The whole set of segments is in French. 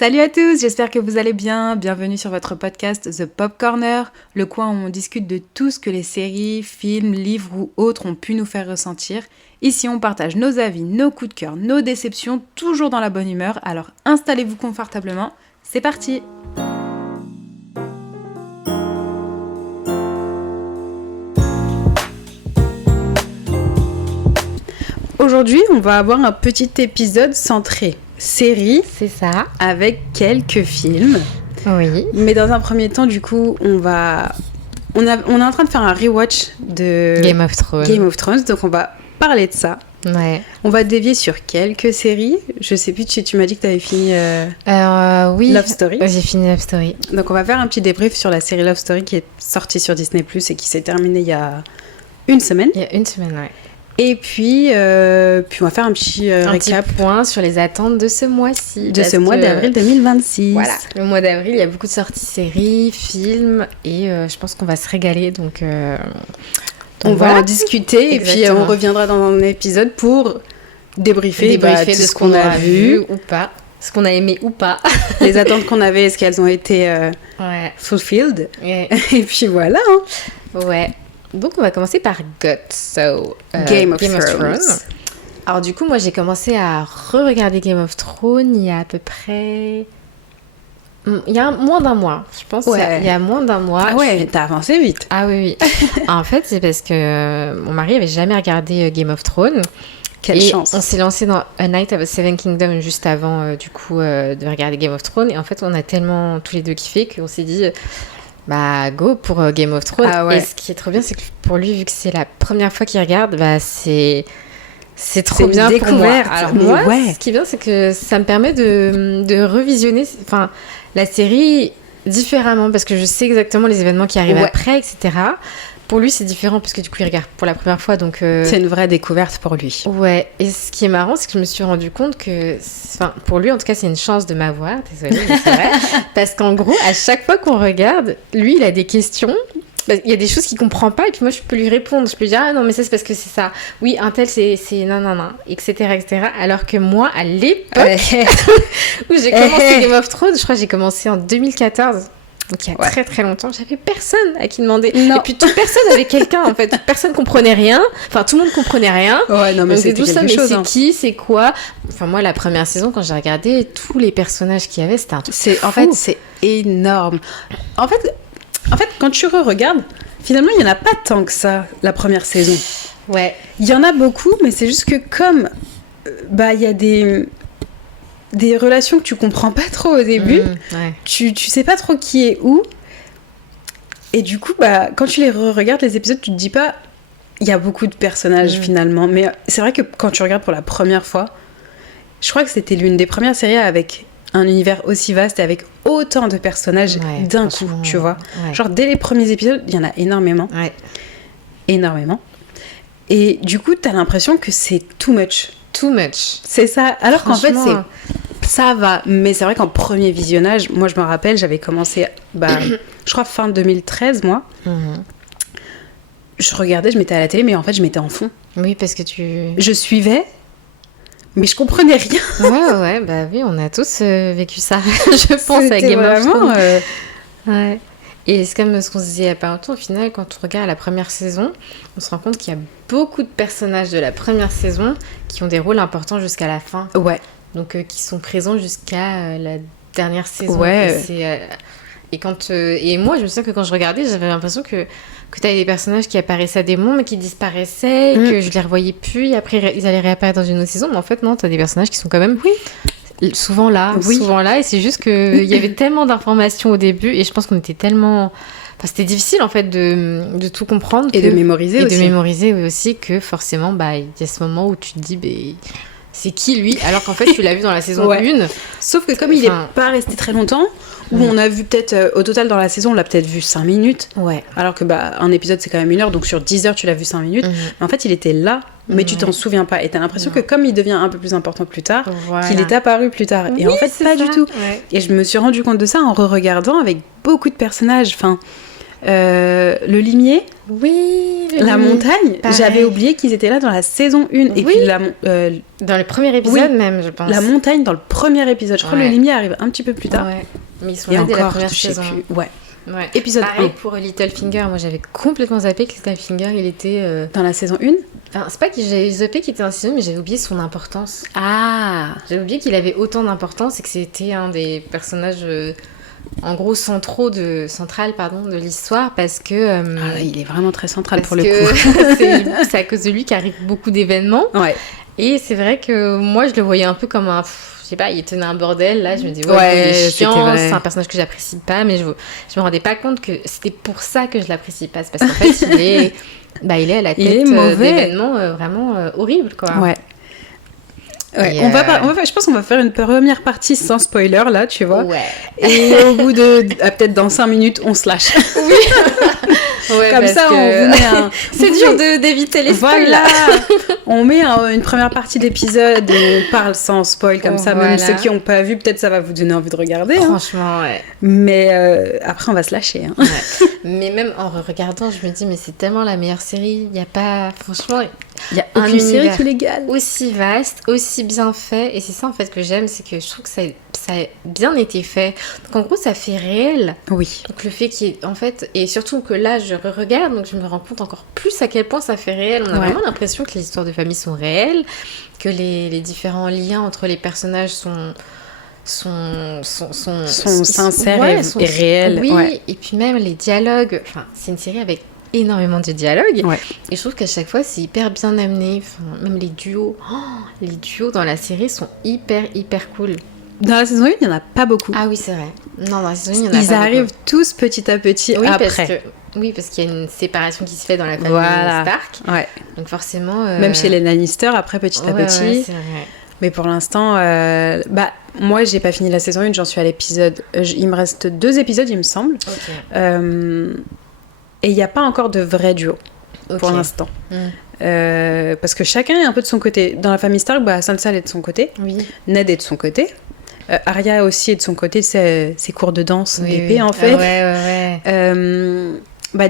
Salut à tous, j'espère que vous allez bien. Bienvenue sur votre podcast The Pop Corner, le coin où on discute de tout ce que les séries, films, livres ou autres ont pu nous faire ressentir. Ici, on partage nos avis, nos coups de cœur, nos déceptions, toujours dans la bonne humeur. Alors installez-vous confortablement, c'est parti! Aujourd'hui, on va avoir un petit épisode centré série, c'est ça, avec quelques films. Oui. Mais dans un premier temps, du coup, on est en train de faire un rewatch de Game of Thrones, donc on va parler de ça. Ouais. On va dévier sur quelques séries. Je sais plus, tu m'as dit que tu avais fini oui. Love Story. J'ai fini Love Story. Donc on va faire un petit débrief sur la série Love Story qui est sortie sur Disney+ et qui s'est terminée il y a une semaine. Ouais. Et puis on va faire un petit récap. Petit point sur les attentes de ce mois-ci. De ce mois d'avril 2026. Voilà, le mois d'avril, il y a beaucoup de sorties séries, films, et je pense qu'on va se régaler. Donc on va en discuter. Exactement. Et puis on reviendra dans un épisode pour débriefer de ce qu'on a vu ou pas, ce qu'on a aimé ou pas. Les attentes qu'on avait, est-ce qu'elles ont été fulfilled. Ouais. Et puis voilà. Ouais. Donc, on va commencer par Game of Thrones. Alors, du coup, moi, j'ai commencé à re-regarder Game of Thrones il y a à peu près... Il y a moins d'un mois, je pense. Ouais. Il y a moins d'un mois. Ah ouais, t'as avancé vite. Ah oui. En fait, c'est parce que mon mari avait jamais regardé Game of Thrones. Quelle chance. On s'est lancé dans A Night of the Seven Kingdoms juste avant, de regarder Game of Thrones. Et en fait, on a tellement tous les deux kiffé qu'on s'est dit... Bah, go pour Game of Thrones. Ah ouais. Et ce qui est trop bien, c'est que pour lui, vu que c'est la première fois qu'il regarde, bah, c'est trop bien pour moi. Alors moi, ce qui est bien, c'est que ça me permet de revisionner la série différemment, parce que je sais exactement les événements qui arrivent après, etc. Pour lui, c'est différent, parce que du coup, il regarde pour la première fois. Donc, c'est une vraie découverte pour lui. Ouais, et ce qui est marrant, c'est que je me suis rendu compte que... pour lui, en tout cas, c'est une chance de m'avoir. Désolée, mais c'est vrai. Parce qu'en gros, à chaque fois qu'on regarde, lui, il a des questions. Il y a des choses qu'il comprend pas, et puis moi, je peux lui répondre. Je peux lui dire, ah non, mais ça, c'est parce que c'est ça. Oui, un tel, c'est nanana, etc., etc. Alors que moi, à l'époque où j'ai commencé Game of Thrones, je crois que j'ai commencé en 2014. Donc il y a très très longtemps, j'avais personne à qui demander. Non. Et puis toute personne avait quelqu'un en fait. Personne comprenait rien. Enfin tout le monde comprenait rien. Ouais, non mais donc, c'était tout ça, quelque chose. Mais c'est qui, c'est quoi. Enfin moi la première saison quand j'ai regardé tous les personnages qu'il y avait, c'était un truc. En fait c'est énorme. En fait quand tu regardes, finalement il y en a pas tant que ça la première saison. Ouais. Il y en a beaucoup, mais c'est juste que comme il y a des relations que tu comprends pas trop au début, ouais. tu sais pas trop qui est où, et du coup quand tu les regardes les épisodes, tu te dis pas il y a beaucoup de personnages finalement, mais c'est vrai que quand tu regardes pour la première fois, je crois que c'était l'une des premières séries avec un univers aussi vaste et avec autant de personnages d'un coup, tu vois. Genre dès les premiers épisodes, il y en a énormément, et du coup t'as l'impression que c'est too much. C'est ça. Alors qu'en fait, ça va. Mais c'est vrai qu'en premier visionnage, moi, je me rappelle, j'avais commencé, je crois, fin 2013, moi. Je regardais, je m'étais à la télé, mais en fait, je m'étais en fond. Oui, parce que je suivais, mais je comprenais rien. Ouais, bah oui, on a tous vécu ça, je pense, à Game of Thrones. Ouais. Et c'est comme ce qu'on se disait il n'y a pas longtemps, au final, quand on regarde la première saison, on se rend compte qu'il y a beaucoup de personnages de la première saison qui ont des rôles importants jusqu'à la fin. Ouais. Donc, qui sont présents jusqu'à la dernière saison. Ouais. Et moi, je me souviens que quand je regardais, j'avais l'impression que tu avais des personnages qui apparaissaient à des moments, mais qui disparaissaient, que je les revoyais plus, et après, ils allaient réapparaître dans une autre saison. Mais en fait, non, tu as des personnages qui sont quand même... souvent là, et c'est juste qu'il y avait tellement d'informations au début, et je pense qu'on était tellement... c'était difficile en fait de tout comprendre. Et de mémoriser aussi. Et de mémoriser aussi que forcément, il y a ce moment où tu te dis, c'est qui lui ? Alors qu'en fait, tu l'as vu dans la saison 1. Sauf que comme il n'est pas resté très longtemps, où on a vu peut-être, au total dans la saison, on l'a peut-être vu 5 minutes. Ouais. Alors que un épisode, c'est quand même 1 heure, donc sur 10 heures, tu l'as vu 5 minutes. Mais en fait, il était là, mais tu t'en souviens pas. Et t'as l'impression que comme il devient un peu plus important plus tard, qu'il est apparu plus tard. Et en fait, pas du tout. Ouais. Et je me suis rendu compte de ça en re-regardant avec beaucoup de personnages. Le limier, Oui. La montagne, pareil. j'avais oublié qu'ils étaient là dans la saison 1. Et Oui. puis Dans le premier épisode même, je pense. la montagne dans le premier épisode. Je crois que le limier arrive un petit peu plus tard. Ouais. Mais ils sont Et là dès la encore, première je sais saison. plus. Ouais. Ouais. Épisode Pareil 1. pour Littlefinger. Moi, j'avais complètement zappé que Littlefinger, il était... Dans la saison 1. Enfin, c'est pas que j'avais zappé qu'il était dans la saison, mais j'avais oublié son importance. Ah. J'avais oublié qu'il avait autant d'importance et que c'était un des personnages... en gros central de l'histoire parce que Il est vraiment très central pour le coup coup. c'est à cause de lui qu'arrivent beaucoup d'événements et c'est vrai que moi je le voyais un peu comme un je sais pas, il tenait un bordel là, je me dis il est chiant, c'est un personnage que j'apprécie pas, mais je me rendais pas compte que c'était pour ça que je l'apprécie pas, c'est parce qu'en fait il est à la tête d'événements vraiment horribles quoi. Ouais, je pense qu'on va faire une première partie sans spoiler là, tu vois. Ouais. Et au bout de peut-être dans 5 minutes, on se lâche. Oui. Ouais, comme ça, on vous met un. C'est dur d'éviter les spoils. Voilà. On met une première partie d'épisode où on parle sans spoil, comme ça, même ceux qui n'ont pas vu, peut-être ça va vous donner envie de regarder. Franchement, ouais. Mais après, on va se lâcher. Hein. Ouais. Mais même en regardant, je me dis, mais c'est tellement la meilleure série. Il n'y a pas. Franchement. Il y a aucune série qui l'égale. Aussi vaste, aussi bien fait. Et c'est ça en fait que j'aime, c'est que je trouve que ça a bien été fait. Donc en gros, ça fait réel. Oui. Donc le fait qu'il y ait, en fait, et surtout que là, je regarde, donc je me rends compte encore plus à quel point ça fait réel. On a vraiment l'impression que les histoires de famille sont réelles, que les différents liens entre les personnages sont sincères et réels. Oui, et puis même les dialogues. Enfin, c'est une série avec énormément de dialogues et je trouve qu'à chaque fois c'est hyper bien amené, enfin, même les duos dans la série sont hyper cool. Dans la saison 1 il n'y en a pas beaucoup. Ah oui c'est vrai, non dans la saison 1 il y en a pas ils arrivent tous petit à petit après. Parce qu'il y a une séparation qui se fait dans la famille Stark, donc forcément même chez les Lannister après petit à petit c'est vrai. Mais pour l'instant moi j'ai pas fini la saison 1, j'en suis à l'épisode il me reste 2 épisodes il me semble. Et il n'y a pas encore de vrai duo pour l'instant. Parce que chacun est un peu de son côté. Dans la famille Stark, Sansa est de son côté. Ned est de son côté. Arya aussi est de son côté. C'est ses cours de danse d'épée en fait.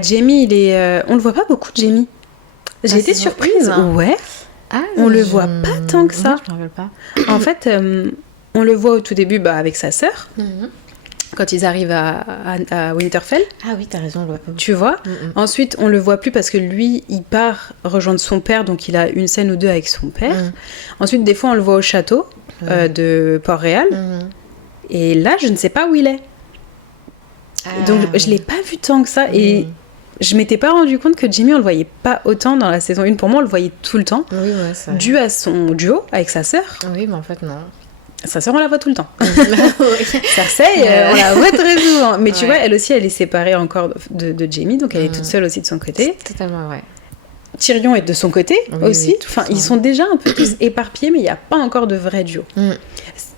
Jaime, on le voit pas beaucoup de Jaime. J'ai été surprise. On le voit pas tant que ça. Je m'en rappelle pas. En fait, on le voit au tout début avec sa sœur. Quand ils arrivent à Winterfell. Ah oui, t'as raison, on le voit pas. Tu vois. Ensuite, on le voit plus parce que lui, il part rejoindre son père, donc il a une scène ou deux avec son père. Ensuite, des fois, on le voit au château de Port-Réal. Et là, je ne sais pas où il est. Donc, je l'ai pas vu tant que ça. Et je m'étais pas rendu compte que Jaime, on le voyait pas autant dans la saison 1. Pour moi, on le voyait tout le temps. Dû à son duo avec sa sœur. Oui, mais en fait, non. Sa sœur, on la voit tout le temps. Cersei, on la voit très souvent. Mais tu vois, elle aussi, elle est séparée encore de Jaime, donc elle est toute seule aussi de son côté. Totalement, Tyrion est de son côté aussi. Enfin, ils sont déjà un peu tous éparpillés, mais il n'y a pas encore de vrai duo.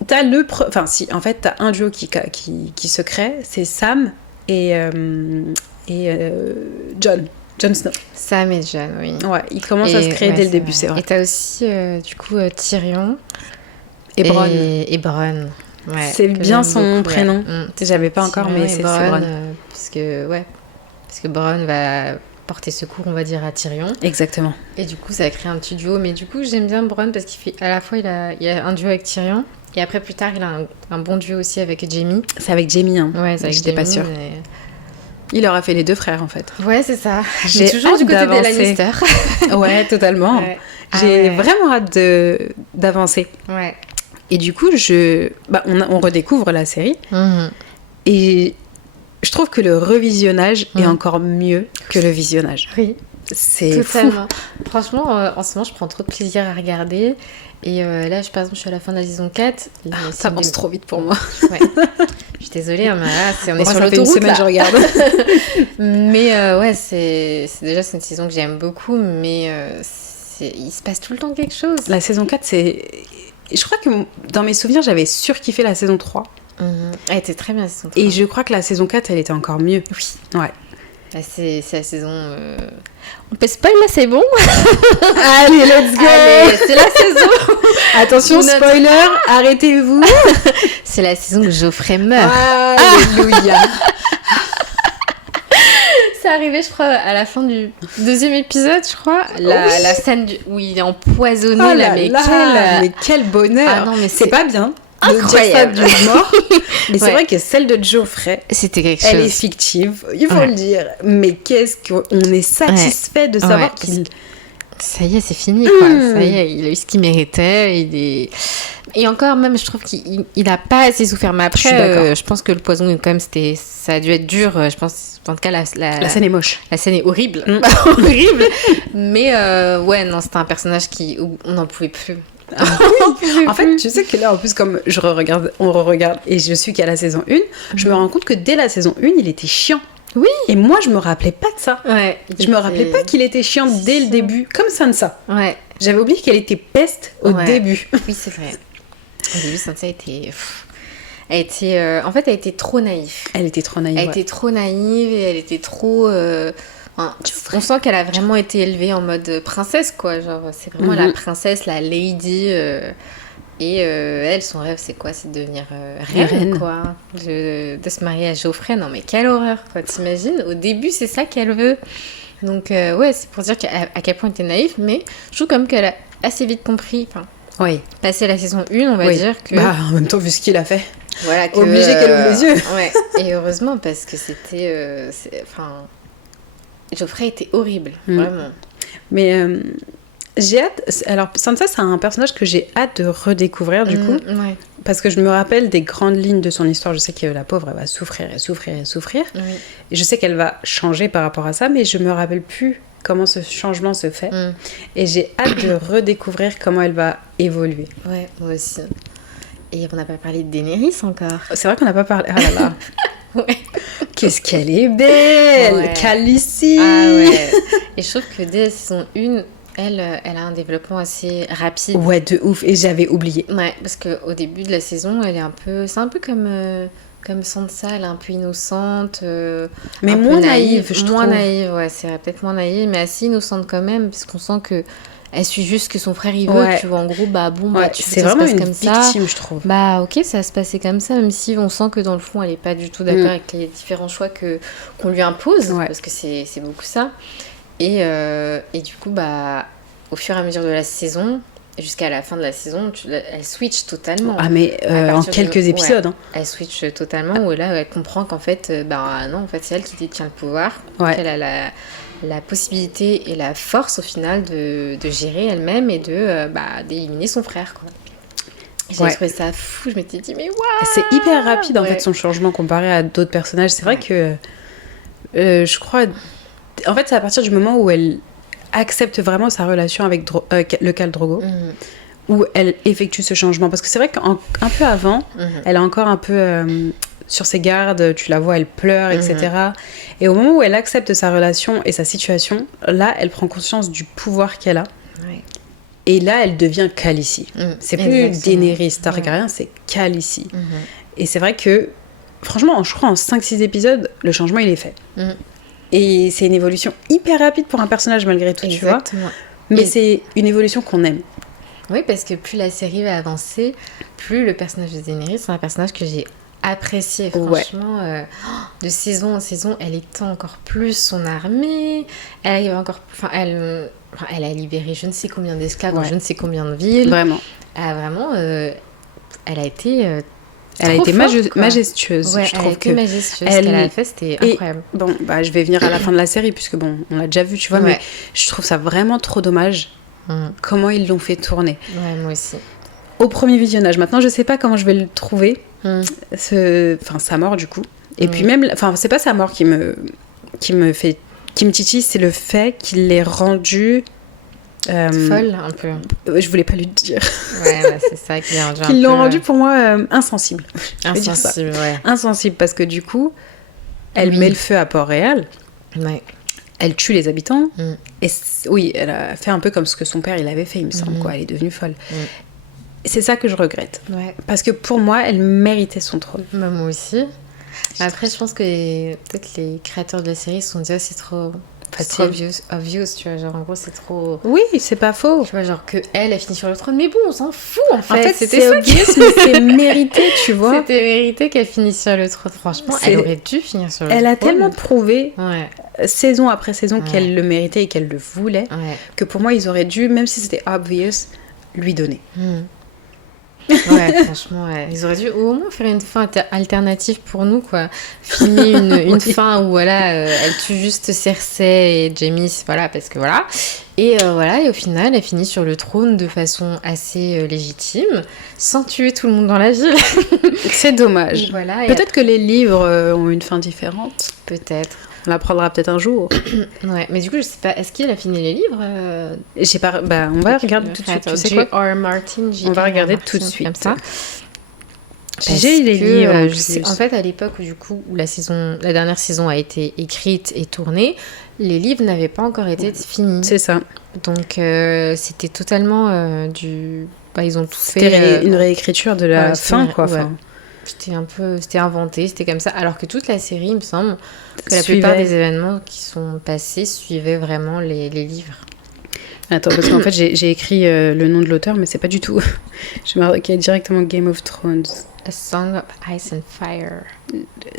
T'as en fait, t'as un duo qui se crée, c'est Sam et Jon Snow. Sam et Jon, oui. Ouais, ils commencent à se créer dès le début, c'est vrai. Et t'as aussi, du coup, Tyrion. Et Bronn. Et Bronn. C'est bien son prénom. J'avais pas encore, mais c'est Bronn. Parce que Bronn va porter secours, on va dire, à Tyrion. Exactement. Et du coup, ça a créé un petit duo. Mais du coup, j'aime bien Bronn parce qu'il fait, à la fois, il a un duo avec Tyrion. Et après, plus tard, il a un bon duo aussi avec Jaime. C'est avec Jaime, hein. Ouais, c'est avec J'étais pas sûre. Mais... Il aura fait les 2 frères, en fait. Ouais, c'est ça. J'ai toujours du côté des Lannister. Ouais, totalement. J'ai vraiment hâte d'avancer. Ouais. Et du coup, on redécouvre la série. Et je trouve que le revisionnage est encore mieux que le visionnage. Oui. C'est totalement fou. Franchement, en ce moment, je prends trop de plaisir à regarder. Et là, par exemple, je suis à la fin de la saison 4. Ça avance trop vite pour moi. Ouais. Je suis désolée, mais là, on est sur l'autoroute. Une semaine, là. je regarde. Mais c'est une saison que j'aime beaucoup, mais il se passe tout le temps quelque chose. La saison 4, je crois que dans mes souvenirs, j'avais surkiffé la saison 3. Elle était très bien, la saison 3. Et je crois que la saison 4, elle était encore mieux. Oui. Ouais. C'est la saison... On peut spoiler là, c'est bon. Allez, let's go. Allez, c'est la saison. Attention, spoiler, arrêtez-vous. C'est la saison où Joffrey meurt. Alléluia. Ça arrivé, je crois, à la fin du 2e épisode, je crois. La scène où il est empoisonné, Oh là, mais quel bonheur. Ah non, mais c'est pas bien incroyable. de dire ça du mort, mais c'est vrai que celle de Geoffrey, c'était quelque chose. Elle est fictive, il faut le dire. Mais qu'est-ce qu'on est satisfait de savoir qu'il... Ça y est, c'est fini, quoi. Ça y est, il a eu ce qu'il méritait. Et encore, même, je trouve qu'il a pas assez souffert. Mais après, je pense que le poison, quand même, ça a dû être dur. Je pense, en tout cas, la scène est moche. La scène est horrible. Horrible. Mais ouais, non, c'était un personnage où on n'en pouvait plus. En fait, tu sais que là, en plus, comme on re-regarde et je suis qu'à la saison 1, je me rends compte que dès la saison 1, il était chiant. Oui. Et moi, je me rappelais pas de ça. Ouais. Je me rappelais pas qu'il était chiant dès le début, comme Sansa. Ouais. J'avais oublié qu'elle était peste au début. Oui, c'est vrai. Au début, Sansa était... en fait, elle était trop naïve. Elle était trop naïve. Elle était trop naïve et elle était trop... on sent qu'elle a vraiment été élevée en mode princesse, quoi. Genre, c'est vraiment la princesse, la lady. Et elle, son rêve, c'est quoi? C'est de devenir reine, quoi. De se marier à Geoffrey. Non, mais quelle horreur, quoi. T'imagines? Au début, c'est ça qu'elle veut. Donc, ouais, c'est pour dire à quel point elle était naïve. Mais je trouve comme qu'elle a assez vite compris. Oui. Passé la saison 1, on va dire que... Bah, en même temps, vu ce qu'il a fait. Voilà, obligé qu'elle ouvre les yeux. Ouais. Et heureusement, parce que c'était... Geoffrey était horrible, vraiment. Mais j'ai hâte... Alors, Sansa, c'est un personnage que j'ai hâte de redécouvrir, du coup. Ouais. Parce que je me rappelle des grandes lignes de son histoire. Je sais que la pauvre, elle va souffrir et souffrir et souffrir. Oui. Et je sais qu'elle va changer par rapport à ça, mais je me rappelle plus comment ce changement se fait. Et j'ai hâte de redécouvrir comment elle va évoluer. Ouais, moi aussi. Et on n'a pas parlé de Daenerys encore. C'est vrai qu'on n'a pas parlé... Ah là là. Ouais. Qu'est-ce qu'elle est belle, Khaleesi. Ah ouais. Et je trouve que dès la saison 1, elle a un développement assez rapide. Ouais, de ouf. Et j'avais oublié. Ouais, parce qu'au début de la saison, elle est un peu... C'est un peu comme Sansa, elle est un peu innocente. Mais moins naïve, je trouve. Moins naïve, ouais, c'est vrai, peut-être moins naïve, mais assez innocente quand même, parce qu'on sent que... Elle suit juste ce que son frère il veut, tu vois, en gros, c'est vraiment une victime, je trouve. Bah ok, ça va se passer comme ça, même si on sent que dans le fond, elle est pas du tout d'accord avec les différents choix qu'on lui impose, parce que c'est beaucoup ça. Et du coup, au fur et à mesure de la saison, jusqu'à la fin de la saison, elle switch totalement. Ah mais en quelques épisodes. Ouais, elle switch totalement, où là, elle comprend qu'en fait, non, en fait, c'est elle qui détient le pouvoir, qu'elle a la possibilité et la force au final de gérer elle-même et d'éliminer son frère, quoi. J'ai trouvé ça fou, je m'étais dit mais waouh, c'est hyper rapide en fait son changement comparé à d'autres personnages. C'est vrai que je crois en fait c'est à partir du moment où elle accepte vraiment sa relation avec le Khal Drogo où elle effectue ce changement, parce que c'est vrai qu'un peu avant elle est encore un peu sur ses gardes, tu la vois, elle pleure, etc. Et au moment où elle accepte sa relation et sa situation, là, elle prend conscience du pouvoir qu'elle a. Ouais. Et là, elle devient Khaleesi. C'est plus Daenerys Targaryen, c'est Khaleesi. Et c'est vrai que, franchement, je crois en 5-6 épisodes, le changement, il est fait. Et c'est une évolution hyper rapide pour un personnage, malgré tout, tu vois. Mais c'est une évolution qu'on aime. Oui, parce que plus la série va avancer, plus le personnage de Daenerys, c'est un personnage que j'ai apprécié, franchement. De saison en saison, elle étend encore plus son armée. Elle arrive encore... elle a libéré je ne sais combien d'esclaves dans je ne sais combien de villes. Vraiment. Elle a été... elle a été majestueuse, je trouve. Elle a été majestueuse. Ce qu'elle a fait, c'était incroyable. Bon, je vais venir à la fin de la série, puisque on l'a déjà vu, tu vois, mais je trouve ça vraiment trop dommage comment ils l'ont fait tourner. Ouais, moi aussi. Au premier visionnage. Maintenant, je sais pas comment je vais le trouver. Sa mort, du coup. Et puis même... c'est pas sa mort qui me titille, c'est le fait qu'il l'ait rendu... folle, un peu. Je voulais pas lui dire. Ouais, c'est ça qui l'a rendu qu'ils l'ont rendu, pour moi, insensible. Insensible, ouais. Insensible, parce que du coup, elle met le feu à Port-Réal. Ouais. Elle tue les habitants. Et elle a fait un peu comme ce que son père, il avait fait, il me semble, quoi. Elle est devenue folle. C'est ça que je regrette. Ouais. Parce que pour moi, elle méritait son trône. Moi aussi. Après, je pense que peut-être les créateurs de la série se sont dit c'est trop C'est trop obvious, tu vois, genre en gros c'est trop... Oui, c'est pas faux. Tu vois, genre que elle a fini sur le trône, mais bon, on s'en fout en fait. En fait, c'était c'est ça obvious, mais c'est mérité, tu vois. C'était mérité qu'elle finisse sur le trône, franchement, elle aurait dû finir sur le trône. Elle a tellement prouvé, ouais. saison après saison, qu'elle le méritait et qu'elle le voulait, que pour moi, ils auraient dû, même si c'était obvious, lui donner. Ouais, franchement, ouais. Ils auraient dû au moins faire une fin alternative pour nous, quoi. Filmer une fin où, voilà, elle tue juste Cersei et Jaime, voilà, parce que voilà. Et voilà, et au final, elle finit sur le trône de façon assez légitime, sans tuer tout le monde dans la ville. C'est dommage. Voilà, peut-être que les livres ont une fin différente. Peut-être. On l'apprendra peut-être un jour. Ouais, mais du coup, je sais pas, est-ce qu'il a fini les livres J'ai pas... Bah, on va regarder tout de suite. Tu sais quoi, R. Martin, on va regarder tout de suite. Comme ça. J'ai les livres. En fait, à l'époque où la dernière saison a été écrite et tournée, les livres n'avaient pas encore été finis. C'est ça. Donc, c'était totalement ils ont tout fait. C'était une réécriture de la fin, quoi. Ouais. C'était inventé, c'était comme ça. Alors que toute la série, il me semble que la plupart des événements qui sont passés suivaient vraiment les livres. Attends, parce qu'en fait, j'ai écrit le nom de l'auteur, mais c'est pas du tout. Je me marquais directement Game of Thrones. A Song of Ice and Fire.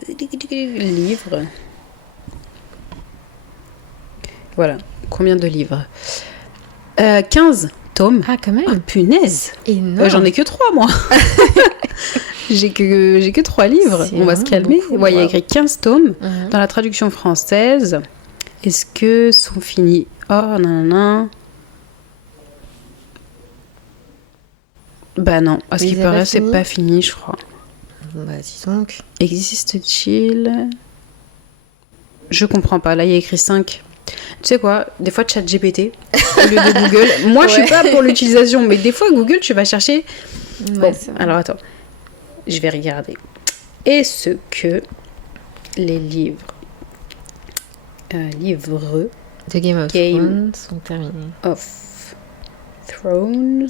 Livre. Voilà. Combien de livres 15 tomes. Ah, quand même. Oh, punaise. Énorme. J'en ai que 3, moi. J'ai que 3 livres. On va se calmer. Ouais, il y a écrit 15 tomes dans la traduction française. Est-ce que sont finis? Oh, non. Bah non, à ce qui paraît, c'est pas fini, je crois. Bah, dis donc. Existe-t-il? Je comprends pas. Là, il y a écrit 5. Tu sais quoi? Des fois, ChatGPT au lieu de Google. Moi, je suis pas pour l'utilisation, mais des fois, Google, tu vas chercher. Bon, alors attends. Je vais regarder. Est-ce que les livres de Game of Thrones sont terminés? Of Thrones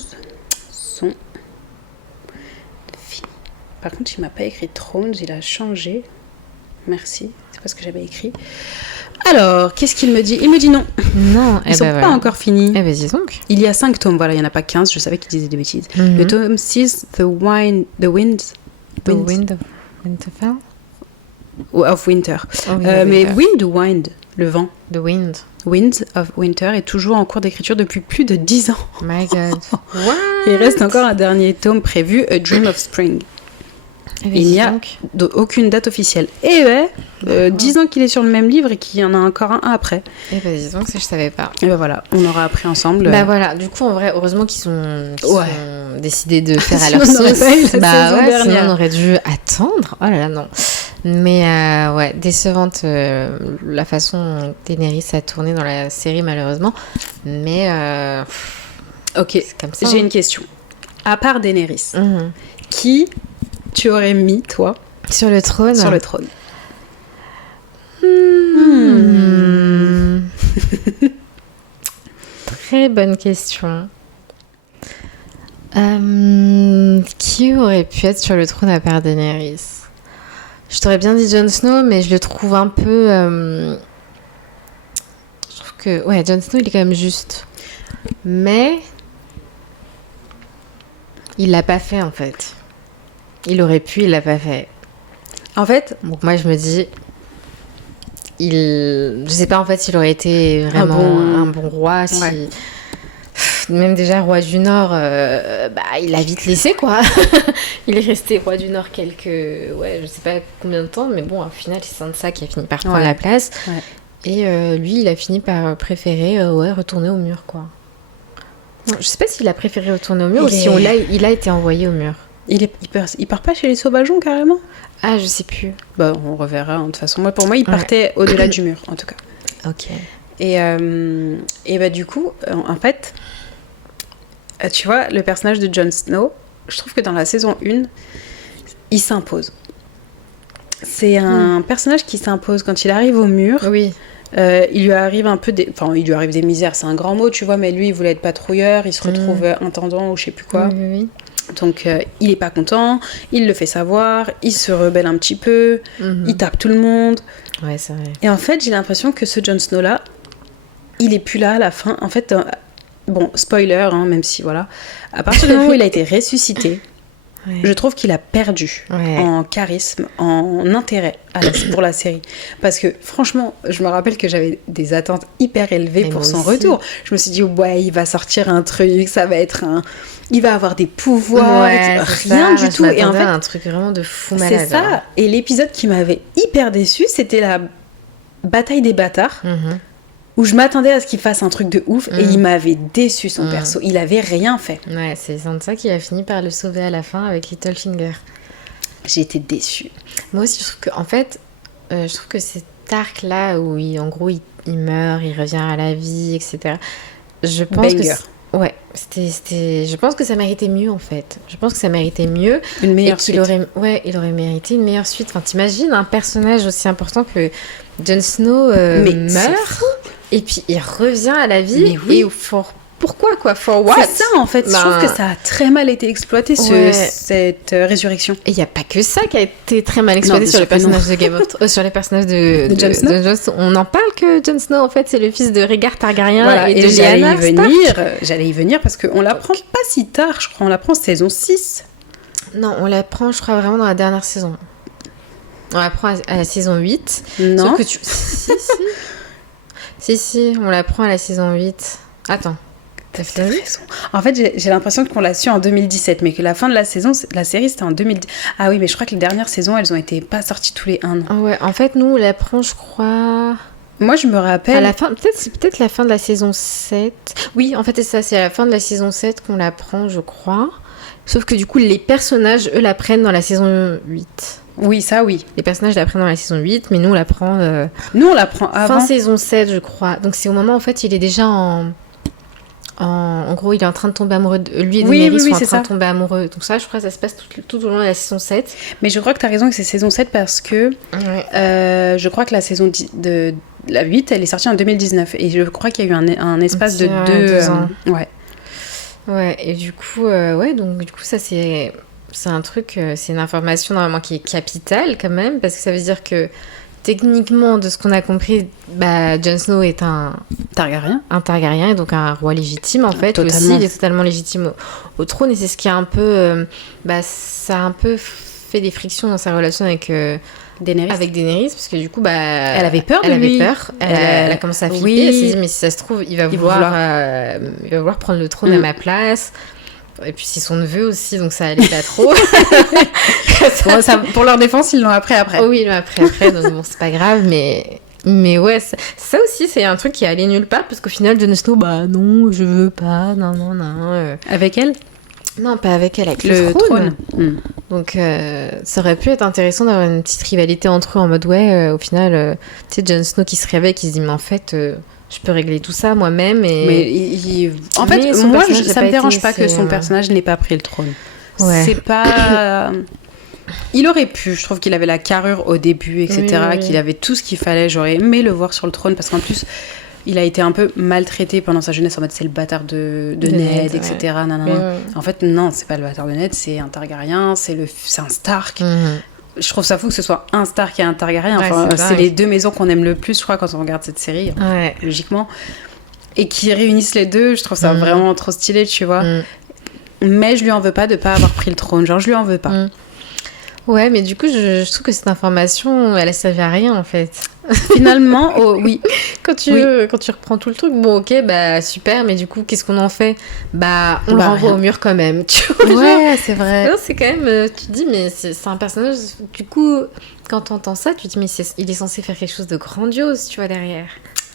sont finis. Par contre, il m'a pas écrit Thrones, il a changé. Merci, c'est pas ce que j'avais écrit. Alors, qu'est-ce qu'il me dit? Il me dit non. Non, ils sont pas encore finis. Eh ben, dis donc. Il y a 5 tomes, voilà, il n'y en a pas 15, je savais qu'il disait des bêtises. Le tome 6, The Wind of Winterfell? Of Winter. Mais Wind ou Wind? Le vent. The Wind. Wind of Winter est toujours en cours d'écriture depuis plus de 10 ans. My God. What? Il reste encore un dernier tome prévu, A Dream of Spring. Il n'y a aucune date officielle. Et 10 ans qu'il est sur le même livre et qu'il y en a encore un après. Et bah dis donc, ça je savais pas. Et bah voilà, on aura appris ensemble. Bah voilà, du coup en vrai, heureusement qu'ils ont décidé de faire à leur sauce. Sinon on aurait dû attendre. Oh là là, non. Mais ouais, décevante la façon dont Daenerys a tourné dans la série malheureusement. Mais ok, c'est comme ça, j'ai une question. À part Daenerys, qui tu aurais mis, toi, sur le trône? Sur le trône. Très bonne question. Qui aurait pu être sur le trône à part Daenerys? Je t'aurais bien dit Jon Snow, mais je le trouve un peu... Je trouve que... Ouais, Jon Snow, il est quand même juste. Mais... il l'a pas fait, en fait. Il aurait pu, il l'a pas fait. En fait... Donc moi, je me dis... Je sais pas, en fait, s'il aurait été vraiment un bon roi, si... Ouais. Même déjà, roi du Nord, il a vite laissé, quoi. Il est resté roi du Nord je sais pas combien de temps, mais bon, au final, c'est Sansa qui a fini par prendre la place. Ouais. Et lui, il a fini par préférer retourner au mur, quoi. Non, je sais pas s'il a préféré retourner au mur ou si il a été envoyé au mur. Il part pas chez les sauvageons, carrément? Ah, je sais plus. Bah, on reverra, de toute façon. Pour moi, il partait au-delà du mur, en tout cas. Ok. Et bah, du coup, en fait... Tu vois, le personnage de Jon Snow, je trouve que dans la saison 1, il s'impose. C'est un personnage qui s'impose quand il arrive au mur. Oui. Il lui arrive il lui arrive des misères, c'est un grand mot, tu vois, mais lui, il voulait être patrouilleur, il se retrouve intendant ou je sais plus quoi. Oui. Donc, il est pas content, il le fait savoir, il se rebelle un petit peu, il tape tout le monde. Ouais, c'est vrai. Et en fait, j'ai l'impression que ce Jon Snow-là, il est plus là à la fin. En fait, bon, spoiler, hein, même si voilà. À partir du moment où il a été ressuscité, je trouve qu'il a perdu en charisme, en intérêt pour la série. Parce que franchement, je me rappelle que j'avais des attentes hyper élevées pour son retour. Je me suis dit, ouais, il va sortir un truc, ça va être un... Il va avoir des pouvoirs, rien du tout. Et en fait, un truc vraiment de fou malade. C'est ça. Et l'épisode qui m'avait hyper déçue, c'était la bataille des bâtards. Où je m'attendais à ce qu'il fasse un truc de ouf et il m'avait déçu son perso. Il avait rien fait. Ouais, c'est Sansa qui a fini par le sauver à la fin avec Littlefinger. J'ai été déçue. Moi aussi, je trouve que, en fait, je trouve que cet arc-là où en gros, il meurt, il revient à la vie, etc. Je pense je pense que ça méritait mieux, en fait. Je pense que ça méritait mieux. Une meilleure suite. Il aurait mérité une meilleure suite. Enfin, t'imagines un personnage aussi important que Jon Snow meurt et puis il revient à la vie. Mais oui. Et pourquoi quoi? For what? C'est ça, en fait. Je trouve que ça a très mal été exploité, cette résurrection. Et il n'y a pas que ça qui a été très mal exploité sur les personnages de Game of Thrones, sur les personnages de Jon Snow. On en parle que Jon Snow, en fait, c'est le fils de Rhaegar Targaryen et de Lyanna Stark. J'allais y venir parce qu'on l'apprend pas si tard, je crois. On l'apprend en saison 6. Non, on l'apprend, je crois, vraiment dans la dernière saison. On l'apprend à la saison 8. Non. Sauf que Si, on l'apprend à la saison 8. Attends. T'as raison. En fait, j'ai l'impression qu'on l'a su en 2017, mais que la fin de la série, c'était en 2010. Ah oui, mais je crois que les dernières saisons, elles ont été pas sorties tous les 1 an. Ouais, en fait, nous, on l'apprend, je crois... Moi, je me rappelle... À la fin, c'est peut-être la fin de la saison 7. Oui, en fait, c'est à la fin de la saison 7 qu'on l'apprend, je crois. Sauf que du coup, les personnages, eux, l'apprennent dans la saison 8. Oui, ça, oui. Les personnages l'apprennent dans la saison 8, mais nous, on l'apprend... Nous, on l'apprend avant. Fin saison 7, je crois. Donc, c'est au moment, en fait, il est déjà en gros, il est en train de tomber amoureux lui et Daenerys sont en train de tomber amoureux. Donc ça, je crois que ça se passe tout au long de la saison 7. Mais je crois que tu as raison que c'est saison 7 parce que je crois que la saison de la 8, elle est sortie en 2019. Et je crois qu'il y a eu un espace de 2 ans. Ouais, et du coup, donc du coup, ça c'est un truc, c'est une information normalement qui est capitale quand même, parce que ça veut dire que techniquement, de ce qu'on a compris, Jon Snow est un Targaryen, et donc un roi légitime en fait. Totalement. Aussi, il est totalement légitime au trône, et c'est ce qui a un peu, ça a un peu fait des frictions dans sa relation avec Daenerys, parce que du coup, elle avait peur de lui. Elle a commencé à flipper. Elle s'est dit, mais si ça se trouve, il va vouloir prendre le trône à ma place. Et puis c'est son neveu aussi, donc ça allait pas trop. Pour leur défense, ils l'ont appris après. Oh oui, ils l'ont appris après, donc bon, c'est pas grave, mais ouais, ça aussi, c'est un truc qui est allé nulle part, parce qu'au final, Jon Snow, non, je veux pas, non. Avec elle? Non, pas avec elle, avec le trône. Donc ça aurait pu être intéressant d'avoir une petite rivalité entre eux, en mode, au final, tu sais, Jon Snow qui se réveille, qui se dit, mais en fait... je peux régler tout ça moi-même. En fait, moi, ça me dérange pas que son personnage n'ait pas pris le trône. Ouais. C'est pas... Il aurait pu, je trouve qu'il avait la carrure au début, etc., qu'il avait tout ce qu'il fallait. J'aurais aimé le voir sur le trône, parce qu'en plus, il a été un peu maltraité pendant sa jeunesse, en mode c'est le bâtard de Ned, etc. En fait, non, c'est pas le bâtard de Ned, c'est un Targaryen, c'est un Stark. Je trouve ça fou que ce soit un Stark et un Targaryen. Enfin, c'est les deux maisons qu'on aime le plus, je crois, quand on regarde cette série, logiquement. Et qui réunissent les deux, je trouve ça vraiment trop stylé, tu vois. Mais je lui en veux pas de pas avoir pris le trône. Genre, je lui en veux pas. Ouais, mais du coup, je trouve que cette information, elle a servi à rien, en fait. Finalement, oui. Quand tu reprends tout le truc, bon, ok, super, mais du coup, qu'est-ce qu'on en fait? On le renvoie au mur quand même, tu vois. Ouais, c'est vrai. Non, c'est quand même, tu te dis, mais c'est un personnage, du coup, quand t'entends ça, tu te dis, mais il est censé faire quelque chose de grandiose, tu vois, derrière.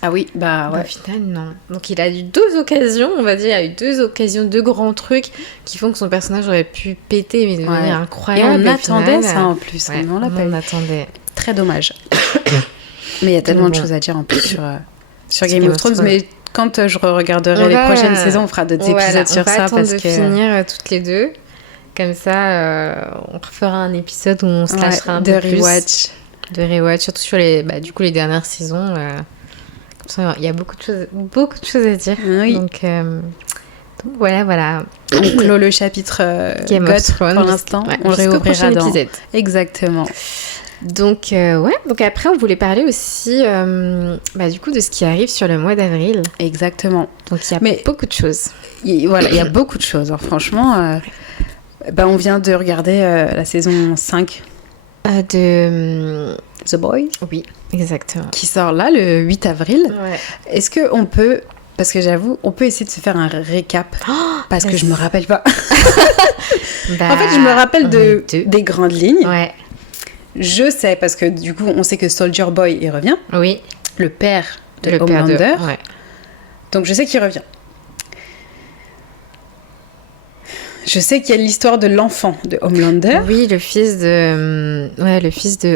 Ah oui, ouais. Au final, non. Donc, il a eu 2 occasions, on va dire, il a eu 2 occasions, 2 grands trucs qui font que son personnage aurait pu péter, mais devenir incroyable. Et on attendait ça en plus. Ouais, on attendait. Très dommage. Mais il y a tellement de choses à dire en plus sur Game of Thrones. Mais quand je regarderai les prochaines saisons, on fera d'autres épisodes sur ça. On va attendre de finir toutes les deux. Comme ça, on fera un épisode où on se lâchera un peu plus. De rewatch, surtout sur les dernières saisons. Il y a beaucoup de choses à dire. Oui. Donc voilà. On clôt le chapitre Game of Thrones pour l'instant. On le réouvrira dans... épisode. Exactement. Donc, ouais. Donc après, on voulait parler aussi, du coup, de ce qui arrive sur le mois d'avril. Exactement. Donc, il y a beaucoup de choses. Voilà, il y a beaucoup de choses. Alors, franchement, on vient de regarder la saison 5 de The Boys. Oui, exactement. Qui sort là, le 8 avril. Ouais. Est-ce qu'on peut... Parce que j'avoue, on peut essayer de se faire un récap. Parce que je me rappelle pas. En fait, je me rappelle des grandes lignes. Ouais. Je sais, parce que du coup, on sait que Soldier Boy, il revient. Oui. Le père de Homelander. Ouais. Donc, je sais qu'il revient. Je sais qu'il y a l'histoire de l'enfant de Homelander. Oui, le fils de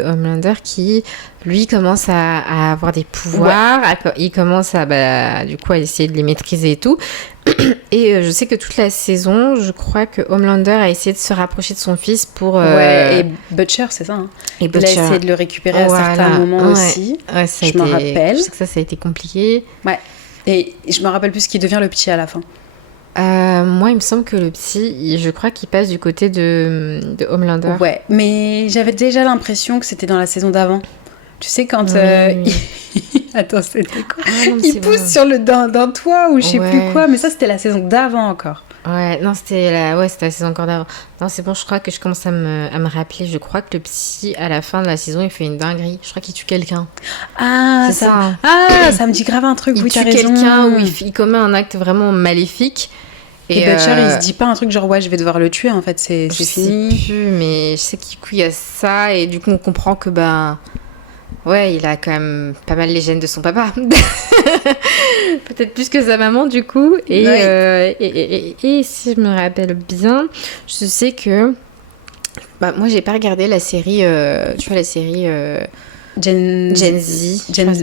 Homelander qui, lui, commence à avoir des pouvoirs. Ouais. Il commence à essayer de les maîtriser et tout. Et je sais que toute la saison, je crois que Homelander a essayé de se rapprocher de son fils pour... Ouais, et Butcher, c'est ça. Hein. Et Butcher. Il a essayé de le récupérer à certains moments aussi. Ouais, je m'en rappelle. Je sais que ça a été compliqué. Ouais. Et je me rappelle plus qu'il devient le petit à la fin. Moi, il me semble que le psy, je crois qu'il passe du côté de Homelander. Ouais, mais j'avais déjà l'impression que c'était dans la saison d'avant. Tu sais, quand Attends, c'était quoi il pousse sur d'un toit ou je sais plus quoi, mais ça, c'était la saison d'avant encore. Ouais, non, c'était la saison encore d'avant. Non, c'est bon, je crois que je commence à me rappeler. Je crois que le psy, à la fin de la saison, il fait une dinguerie. Je crois qu'il tue quelqu'un. Ah, c'est ça. Ah, ça me dit grave un truc. Il tue quelqu'un ou il commet un acte vraiment maléfique. Et Butcher, il se dit pas un truc genre, ouais, je vais devoir le tuer, en fait, c'est fini. Je sais plus, mais je sais qu'il y a ça, et du coup, on comprend que, ouais, il a quand même pas mal les gènes de son papa. Peut-être plus que sa maman, du coup. Et si je me rappelle bien, je sais que... moi, j'ai pas regardé la série... tu vois, la série... Gen Z. Gen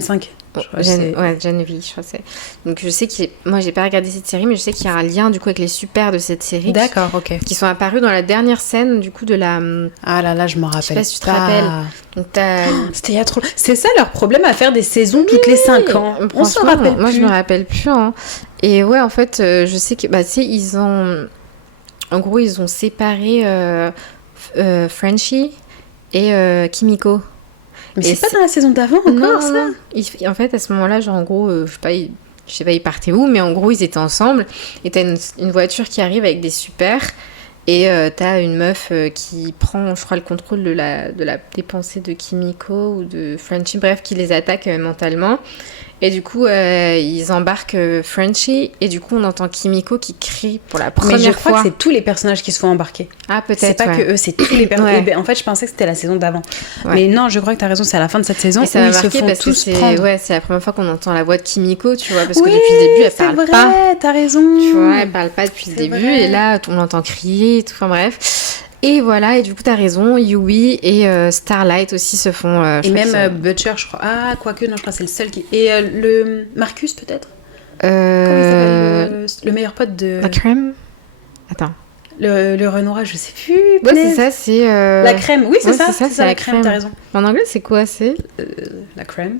5. Gen V, je crois que c'est. Donc je sais moi j'ai pas regardé cette série, mais je sais qu'il y a un lien du coup avec les super de cette série. D'accord, ok. Qui sont apparus dans la dernière scène du coup de la. Ah là, je m'en rappelle. Je sais pas si tu te rappelles. Donc c'était il y a trop. C'est ça leur problème à faire des saisons toutes les 5 ans. On s'en rappelle plus. Moi je me rappelle plus. Hein. Et ouais, en fait, je sais que tu sais, ils ont. En gros, ils ont séparé Frenchie et Kimiko. Mais c'est pas dans la saison d'avant encore, ça non. En fait, à ce moment-là, genre, en gros, je sais pas, ils partaient où, mais en gros, ils étaient ensemble. Et t'as une voiture qui arrive avec des super. Et t'as une meuf qui prend, je crois, le contrôle des pensées de Kimiko ou de Frenchie, bref, qui les attaque mentalement. Et du coup, ils embarquent Frenchie, et du coup, on entend Kimiko qui crie pour la première fois. Mais je crois que c'est tous les personnages qui se font embarquer. Ah, peut-être, c'est pas que eux, c'est tous les personnages. Ouais. En fait, je pensais que c'était la saison d'avant. Ouais. Mais non, je crois que t'as raison, c'est à la fin de cette saison où ils se font tous prendre. Ouais, c'est la première fois qu'on entend la voix de Kimiko, tu vois, parce que depuis le début, elle parle pas. C'est vrai, t'as raison. Tu vois, elle parle pas depuis le début, et là, on l'entend crier, et tout, enfin bref... Et voilà, et du coup, t'as raison, Yui et Starlight aussi se font... et même Butcher, je crois. Ah, quoique, non, je crois que c'est le seul qui... Et le Marcus, peut-être Comment il s'appelle le meilleur pote de... La crème. Attends. Le Renoir, je sais plus. Ouais, c'est ça, c'est... La crème, oui, c'est ça, la crème, t'as raison. En anglais, c'est quoi, c'est la crème.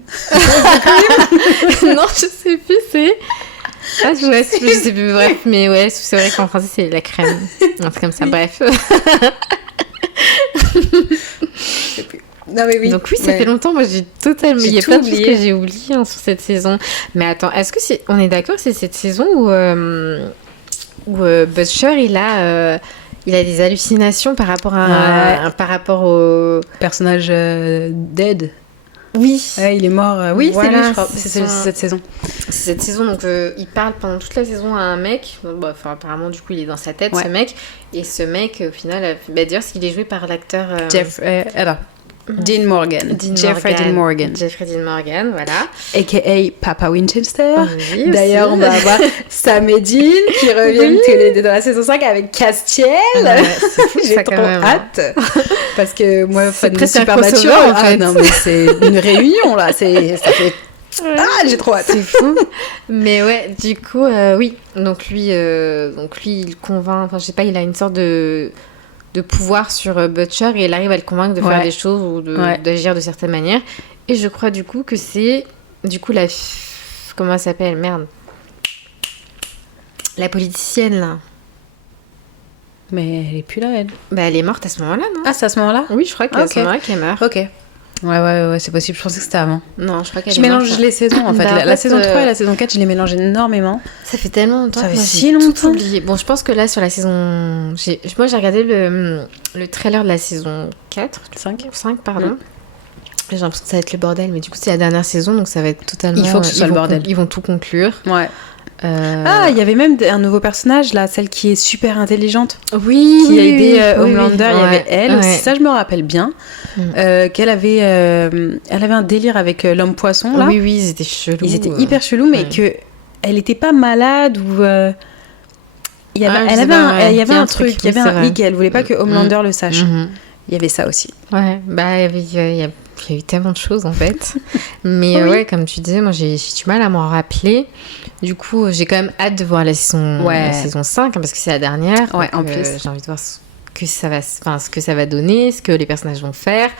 Non, je sais plus, c'est... Ah, ouais, je sais plus, bref, mais ouais, c'est vrai qu'en français, c'est la crème. Non, c'est comme ça, bref. Je sais plus. Non, mais oui. Donc oui, ça fait longtemps, moi j'ai totalement... Il y a plein de choses que j'ai oubliées sur cette saison. Mais attends, est-ce que on est d'accord que c'est cette saison où Butcher, il a des hallucinations par rapport au... personnage dead. Oui. Ouais, il est mort. Oui, voilà, c'est lui, je crois. C'est cette saison. C'est cette saison, donc il parle pendant toute la saison à un mec. Apparemment, du coup, il est dans sa tête, ce mec. Et ce mec, au final, d'ailleurs, il est joué par l'acteur... Dean Morgan. Jeffrey Dean Morgan. Jeffrey Dean Morgan, voilà. A.K.A. Papa Winchester. Oui, d'ailleurs, on va avoir Sam et Dean qui reviennent tous les deux dans la saison 5 avec Castiel. J'ai trop hâte. Parce que moi, fan de Supernatural, en fait. Non, mais c'est une réunion, là. Ça fait... Ah, j'ai trop hâte. C'est fou. Mais ouais, du coup, oui. Donc lui, il convainc... Enfin, je sais pas, il a une sorte de pouvoir sur Butcher et il arrive à le convaincre de faire des choses ou d'agir de certaines manières. Et je crois du coup que c'est comment elle s'appelle, merde, la politicienne là. Mais elle est plus là, elle. Bah, elle est morte à ce moment-là, non? Ah, c'est à ce moment-là? Oui, je crois que c'est à ce moment-là qu'elle meurt. Ok. Ouais, c'est possible. Je pensais que c'était avant. Non, je crois qu'elle Je est mélange morte. les saisons, en fait. Bah, La saison 3 et la saison 4, je les mélange énormément. Ça fait tellement longtemps Ça que fait moi, si j'ai longtemps. tout oublié. Bon, je pense que là, sur la saison... Moi, j'ai regardé le trailer de la saison 4. 5, pardon. J'ai l'impression que ça va être le bordel, mais du coup, c'est la dernière saison, donc ça va être totalement... Il faut que ce soit le bordel. Ils vont tout conclure. Ouais. Ah, il y avait même un nouveau personnage, là, celle qui est super intelligente. Oui, qui a aidé Homelander, il y avait Ouais, elle aussi, ça je me rappelle bien. Qu'elle avait, elle avait un délire avec l'homme poisson, là. Oui, ils étaient chelous. Ils étaient hyper chelous, mais que elle était pas malade ou... il y avait un truc, il y avait un hic, elle voulait pas que Homelander le sache. Il y avait ça aussi. Ouais, bah il y a eu tellement de choses en fait. Mais Oui. ouais, comme tu disais, moi j'ai du mal à m'en rappeler. Du coup, j'ai quand même hâte de voir la saison 5 hein, parce que c'est la dernière. Ouais, donc, en plus. j'ai envie de voir ce que ça va donner, ce que les personnages vont faire.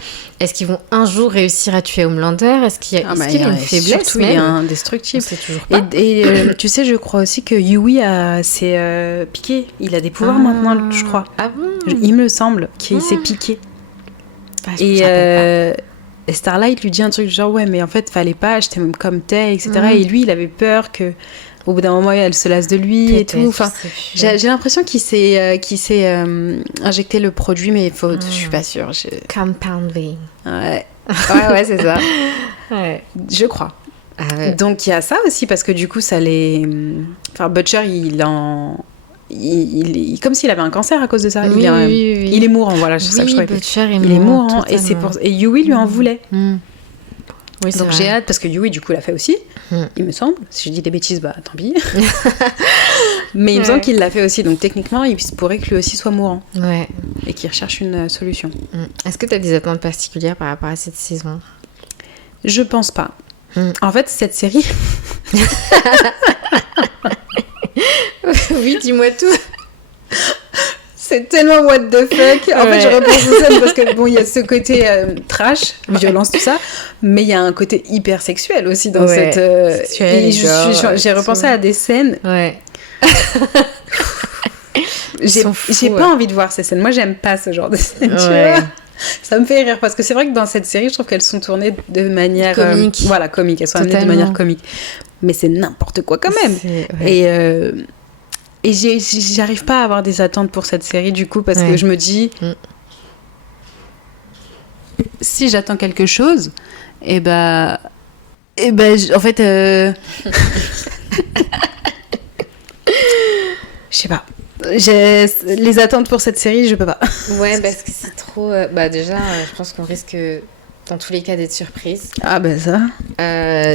Est-ce qu'ils vont un jour réussir à tuer Homelander? Est-ce qu'il y a une faiblesse? Surtout, il est indestructible. C'est toujours pas. Et tu sais, je crois aussi que Yui s'est piqué. Il a des pouvoirs maintenant, je crois. Ah bon? Il me semble qu'il s'est piqué. Et Starlight lui dit un truc genre ouais, mais en fait fallait pas, je t'aime comme t'es, etc. Et lui il avait peur que au bout d'un moment elle se lasse de lui. Peut-être, et tout. Enfin, j'ai l'impression qu'il s'est injecté le produit, mais je suis pas sûre. Compound V. Ouais, c'est ça. Ouais. Je crois. Ah ouais. Donc il y a ça aussi parce que du coup ça les. Enfin Butcher il comme s'il avait un cancer à cause de ça. Oui, il est mourant, voilà. C'est ça que je trouvais. Butcher il est mourant et Yui lui en voulait. Oui, donc j'ai hâte parce que Yui du coup l'a fait aussi, il me semble. Si je dis des bêtises, bah tant pis. Mais il me semble qu'il l'a fait aussi, donc techniquement il pourrait que lui aussi soit mourant. Ouais. Et qu'il recherche une solution. Est-ce que tu as des attentes particulières par rapport à cette saison? Je pense pas. En fait, cette série. Oui, dis-moi tout. C'est tellement what the fuck. En fait, je repense aux scènes parce que bon, il y a ce côté trash, violence, tout ça, mais il y a un côté hyper sexuel aussi dans cette. Sexuel, j'ai repensé à des scènes. Ouais. J'ai pas envie de voir ces scènes. Moi, j'aime pas ce genre de scènes. Tu vois, ça me fait rire parce que c'est vrai que dans cette série, je trouve qu'elles sont tournées de manière comique. Voilà, comique. Elles sont amenées de manière comique, mais c'est n'importe quoi quand même. Et j'arrive pas à avoir des attentes pour cette série du coup parce que je me dis si j'attends quelque chose en fait je sais pas. Les attentes pour cette série, je peux pas. Ouais, parce que c'est trop... déjà, je pense qu'on risque, dans tous les cas, d'être surprise. Ah ça.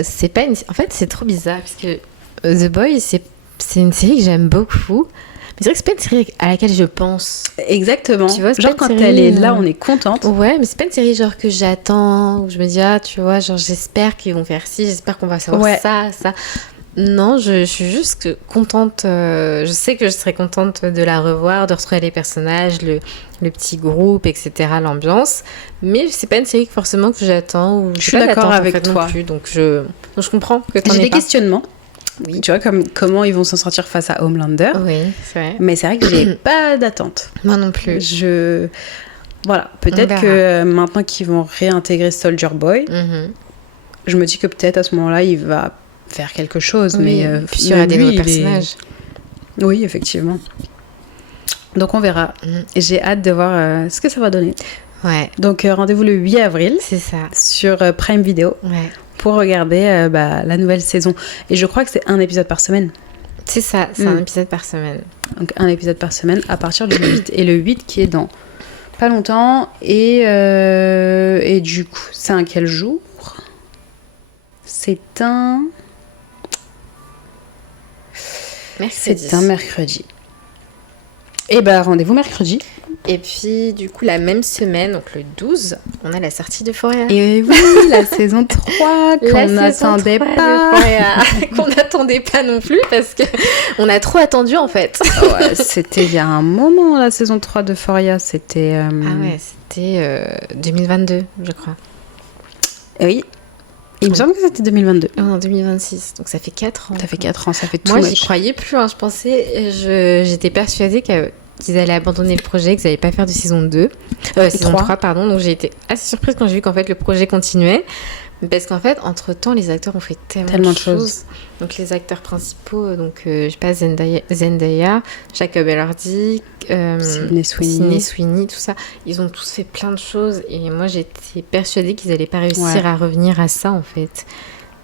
C'est pas En fait, c'est trop bizarre, parce que The Boys, c'est une série que j'aime beaucoup. Mais c'est vrai que c'est pas une série à laquelle je pense. Exactement. Tu vois, genre quand série, elle est là, on est contente. Ouais, mais c'est pas une série genre que j'attends, où je me dis, tu vois, genre j'espère qu'ils vont faire ci, j'espère qu'on va savoir ça. Non, je suis juste contente. Je sais que je serais contente de la revoir, de retrouver les personnages, le petit groupe, etc., l'ambiance. Mais c'est pas une série forcément que j'attends. Ou je suis d'accord avec toi. Non plus, donc je comprends que t'en J'ai aies des pas. questionnements. Oui. Tu vois, comment ils vont s'en sortir face à Homelander. Oui, c'est vrai. Mais c'est vrai que j'ai pas d'attente. Moi non plus. Voilà, peut-être que maintenant qu'ils vont réintégrer Soldier Boy, je me dis que peut-être à ce moment-là, il va faire quelque chose. Oui. Mais puis il y aura des nouveaux personnages. Oui, effectivement. Donc on verra. Et j'ai hâte de voir ce que ça va donner. Ouais. Donc rendez-vous le 8 avril. C'est ça. Sur Prime Video. Ouais. Pour regarder la nouvelle saison. Et je crois que c'est un épisode par semaine. C'est ça, c'est un épisode par semaine. Donc un épisode par semaine à partir du 8. Et le 8 qui est dans pas longtemps. Et du coup, c'est un quel jour? C'est un... Mercredi. C'est un mercredi. Et rendez-vous mercredi. Et puis, du coup, la même semaine, donc le 12, on a la sortie de Euphoria. Et oui, la saison 3 qu'on n'attendait pas. Qu'on n'attendait pas non plus parce qu'on a trop attendu en fait. Ouais, c'était il y a un moment, la saison 3 d'Euphoria. C'était... Ah ouais, c'était 2022, je crois. Oui. Il me semble que c'était 2022. En 2026, donc ça fait 4 ans. Ça fait 4 ans, ça fait tout. Moi, j'y croyais plus, je pensais, j'étais persuadée qu'ils allaient abandonner le projet, qu'ils n'allaient pas faire de saison 2. Saison 3, pardon. Donc j'ai été assez surprise quand j'ai vu qu'en fait le projet continuait. Parce qu'en fait, entre-temps, les acteurs ont fait tellement de choses. Donc les acteurs principaux, je sais pas, Zendaya, Jacob Elordi, Sydney Sweeney, tout ça, ils ont tous fait plein de choses. Et moi, j'étais persuadée qu'ils n'allaient pas réussir à revenir à ça, en fait.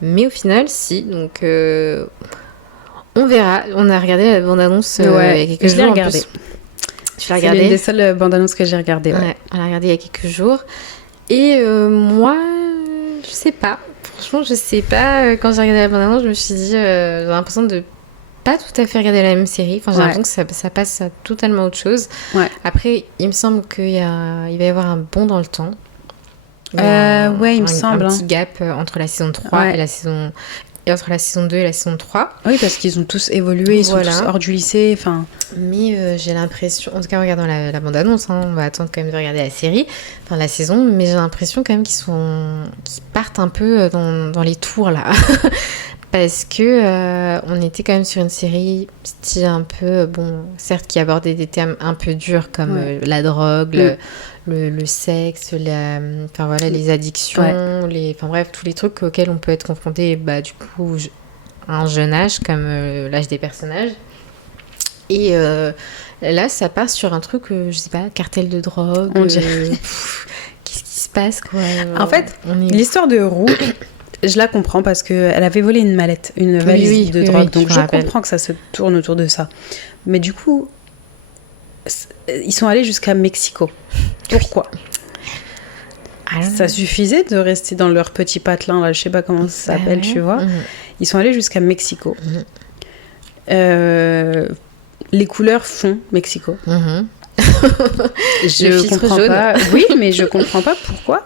Mais au final, si. Donc, on verra. On a regardé la bande-annonce il y a quelques jours. Tu l'as regardée. C'est l'une des seules bandes-annonces que j'ai regardées. Ouais, on l'a regardée il y a quelques jours. Et moi... Je sais pas. Franchement, je sais pas. Quand j'ai regardé la bande-annonce, je me suis dit, j'ai l'impression de pas tout à fait regarder la même série. Enfin, j'ai l'impression que ça passe à totalement autre chose. Ouais. Après, il me semble qu'il va y avoir un bond dans le temps. Il me semble. Un petit gap entre la saison 3 et entre la saison 2 et la saison 3. Oui, parce qu'ils ont tous évolué, ils sont tous hors du lycée. Enfin... Mais j'ai l'impression, en tout cas en regardant la bande-annonce, on va attendre quand même de regarder la série, enfin la saison, mais j'ai l'impression quand même qu'ils partent un peu dans les tours là. Parce que on était quand même sur une série style un peu, certes qui abordait des thèmes un peu durs comme la drogue, le sexe, les addictions, tous les trucs auxquels on peut être confronté du coup à un jeune âge comme l'âge des personnages. Et là ça part sur un truc, je sais pas, cartel de drogue, qu'est-ce qui se passe quoi. En fait, l'histoire de Rue, je la comprends parce qu'elle avait volé une valise de drogue, donc je comprends que ça se tourne autour de ça. Mais du coup, ils sont allés jusqu'à Mexico. Pourquoi ? Ça suffisait de rester dans leur petit patelin, là, je sais pas comment ça s'appelle, tu vois. Ils sont allés jusqu'à Mexico. Les couleurs font Mexico. Je comprends pas. Oui, mais je comprends pas pourquoi.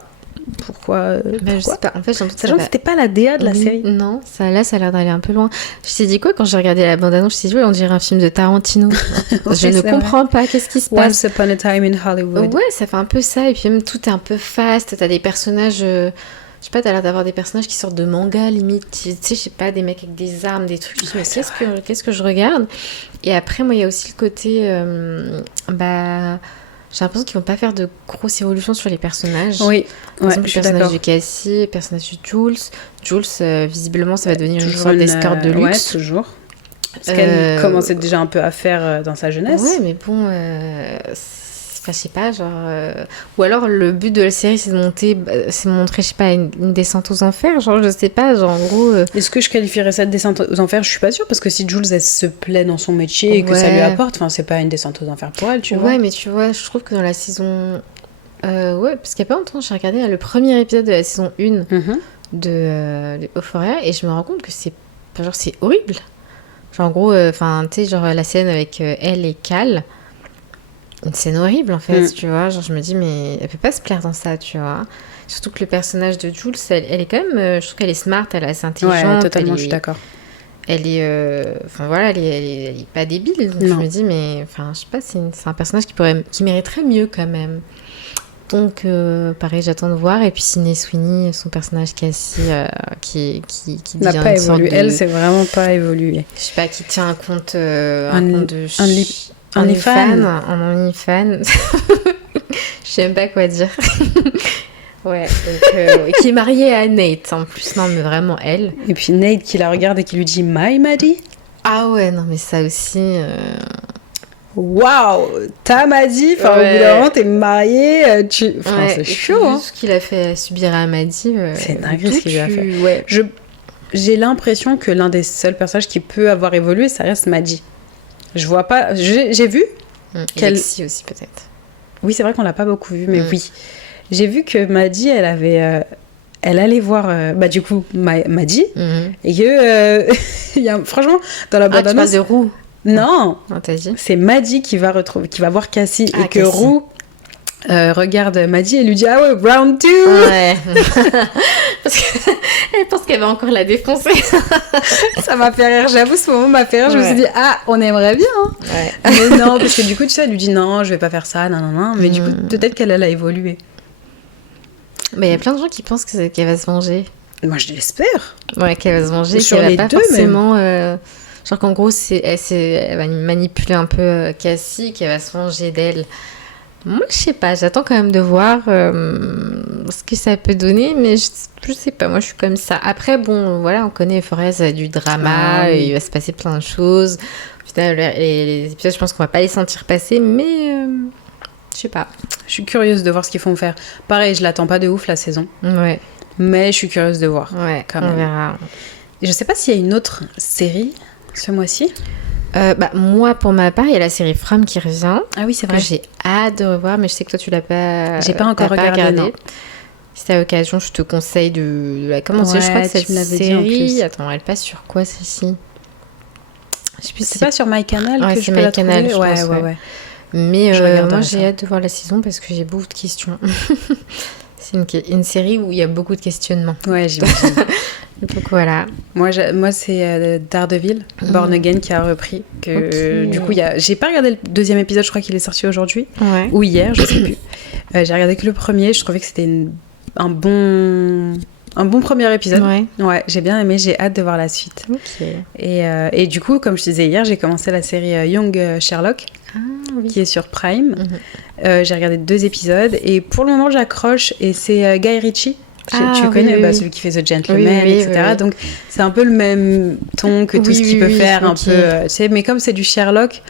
Pourquoi je sais pas. En fait, sachant que c'était pas la DA de la série. Non, ça a l'air d'aller un peu loin. Je t'ai dit quoi quand j'ai regardé la bande-annonce? Je t'ai dit on dirait un film de Tarantino. Je ne comprends pas. Qu'est-ce qui se passe? Once Upon a Time in Hollywood. Ouais, ça fait un peu ça. Et puis même tout est un peu fast. T'as des personnages. Je sais pas, t'as l'air d'avoir des personnages qui sortent de manga limite. Tu sais, je sais pas, des mecs avec des armes, des trucs. Je me dis, mais qu'est-ce que je regarde? Et après, moi, il y a aussi le côté. J'ai l'impression qu'ils vont pas faire de grosses évolutions sur les personnages. Oui, par exemple, le personnage de Cassie, le personnage de Jules. Jules, visiblement, ça va devenir une sorte d'escorte de luxe. Ouais, toujours. Parce qu'elle commençait déjà un peu à faire dans sa jeunesse. Ouais, mais bon, je sais pas, ou alors le but de la série, c'est de montrer, je sais pas, une descente aux enfers, je sais pas, en gros... Est-ce que je qualifierais ça de descente aux enfers? Je suis pas sûre, parce que si Jules, elle se plaît dans son métier et que ça lui apporte, c'est pas une descente aux enfers pour elle, tu vois. Ouais, mais tu vois, je trouve que dans la saison... parce qu'il y a pas longtemps, j'ai regardé le premier épisode de la saison 1 de Euphoria, et je me rends compte que c'est horrible. En gros, tu sais, la scène avec elle et Cal... Une scène horrible en fait, tu vois. Je me dis, mais elle peut pas se plaire dans ça, tu vois. Surtout que le personnage de Jules, elle est quand même. Je trouve qu'elle est smart, elle est assez intelligente. Ouais, totalement, je suis d'accord. Elle est. Elle est pas débile. Donc je me dis, mais. Je sais pas, c'est un personnage qui mériterait mieux quand même. Donc, pareil, j'attends de voir. Et puis, Sydney Sweeney, son personnage Cassie, qui n'a pas évolué. Elle, c'est vraiment pas évolué. Je sais pas, qui tient un compte. OnlyFans. Je sais même pas quoi dire. Ouais, donc, qui est mariée à Nate en plus. Non, mais vraiment elle. Et puis Nate qui la regarde et qui lui dit My Maddie. Ah ouais, non, mais ça aussi. Waouh, ta Maddie. Au bout d'un moment, t'es mariée. C'est chaud. Hein. Ce qu'il a fait subir à Maddie. C'est dingue ce qu'il lui a fait. Ouais. J'ai l'impression que l'un des seuls personnages qui peut avoir évolué, ça reste Maddie. Je vois pas. J'ai vu qu'elle aussi peut-être. Oui, c'est vrai qu'on l'a pas beaucoup vu, mais oui. J'ai vu que Maddie, elle allait voir du coup Maddie et que franchement dans la bande-annonce. Tu parles de Rue. Non. T'as dit. C'est Maddie qui va voir Cassie et que Rue regarde Maddie et lui dit ah ouais round 2. Ouais. Parce qu'elle pense qu'elle va encore la défoncer. Ça m'a fait rire, j'avoue ce moment m'a fait rire. Je me suis dit on aimerait bien. Ouais. Mais non, parce que du coup tu sais elle lui dit non je vais pas faire ça non. Mais du coup peut-être qu'elle a évolué. Mais il y a plein de gens qui pensent qu'elle va se venger. Moi je l'espère. Ouais, qu'elle va se venger, sur qu'elle les va pas deux forcément. Genre qu'en gros, elle va manipuler un peu Cassie, qui va se venger d'elle. Moi, je sais pas, j'attends quand même de voir ce que ça peut donner, mais je sais pas, moi je suis comme ça. Après, bon, voilà, on connaît Forest, du drama, oui. il va se passer plein de choses. Putain, les épisodes, je pense qu'on va pas les sentir passer, mais je sais pas. Je suis curieuse de voir ce qu'ils font faire. Pareil, je l'attends pas de ouf la saison, Ouais, mais je suis curieuse de voir. ouais, quand on même. verra. Et je sais pas s'il y a une autre série ce mois-ci. Moi, pour ma part, il y a la série From qui revient. Ah oui, c'est Que vrai. j'ai hâte de revoir, mais je sais que toi, tu l'as pas. J'ai pas encore t'as regardé, non. Si t'as l'occasion, je te conseille de la commencer. Ouais, Je crois que tu cette me l'avais dit en série. plus. Attends, elle passe sur quoi celle-ci? Je sais plus si C'est pas sur MyCanal Ouais, que c'est je peux la MyCanal, trouver. je pense, ouais. Mais moi, j'ai hâte de voir la saison parce que j'ai beaucoup de questions. C'est une série où il y a beaucoup de questionnements. Ouais, j'imagine. Donc voilà. Moi, c'est Daredevil, Born Again, qui a repris. Du coup, j'ai pas regardé le deuxième épisode, je crois qu'il est sorti aujourd'hui. Ouais. Ou hier, je sais plus. J'ai regardé que le premier, je trouvais que c'était un bon premier épisode. Ouais, j'ai bien aimé, j'ai hâte de voir la suite. Ok. Et du coup, comme je disais hier, j'ai commencé la série Young Sherlock, qui est sur Prime. J'ai regardé 2 épisodes et pour le moment, j'accroche. Et c'est Guy Ritchie. Tu connais celui qui fait The Gentleman, etc. Oui. Donc, c'est un peu le même ton que tout ce qu'il peut faire. Un peu, tu sais, mais comme c'est du Sherlock,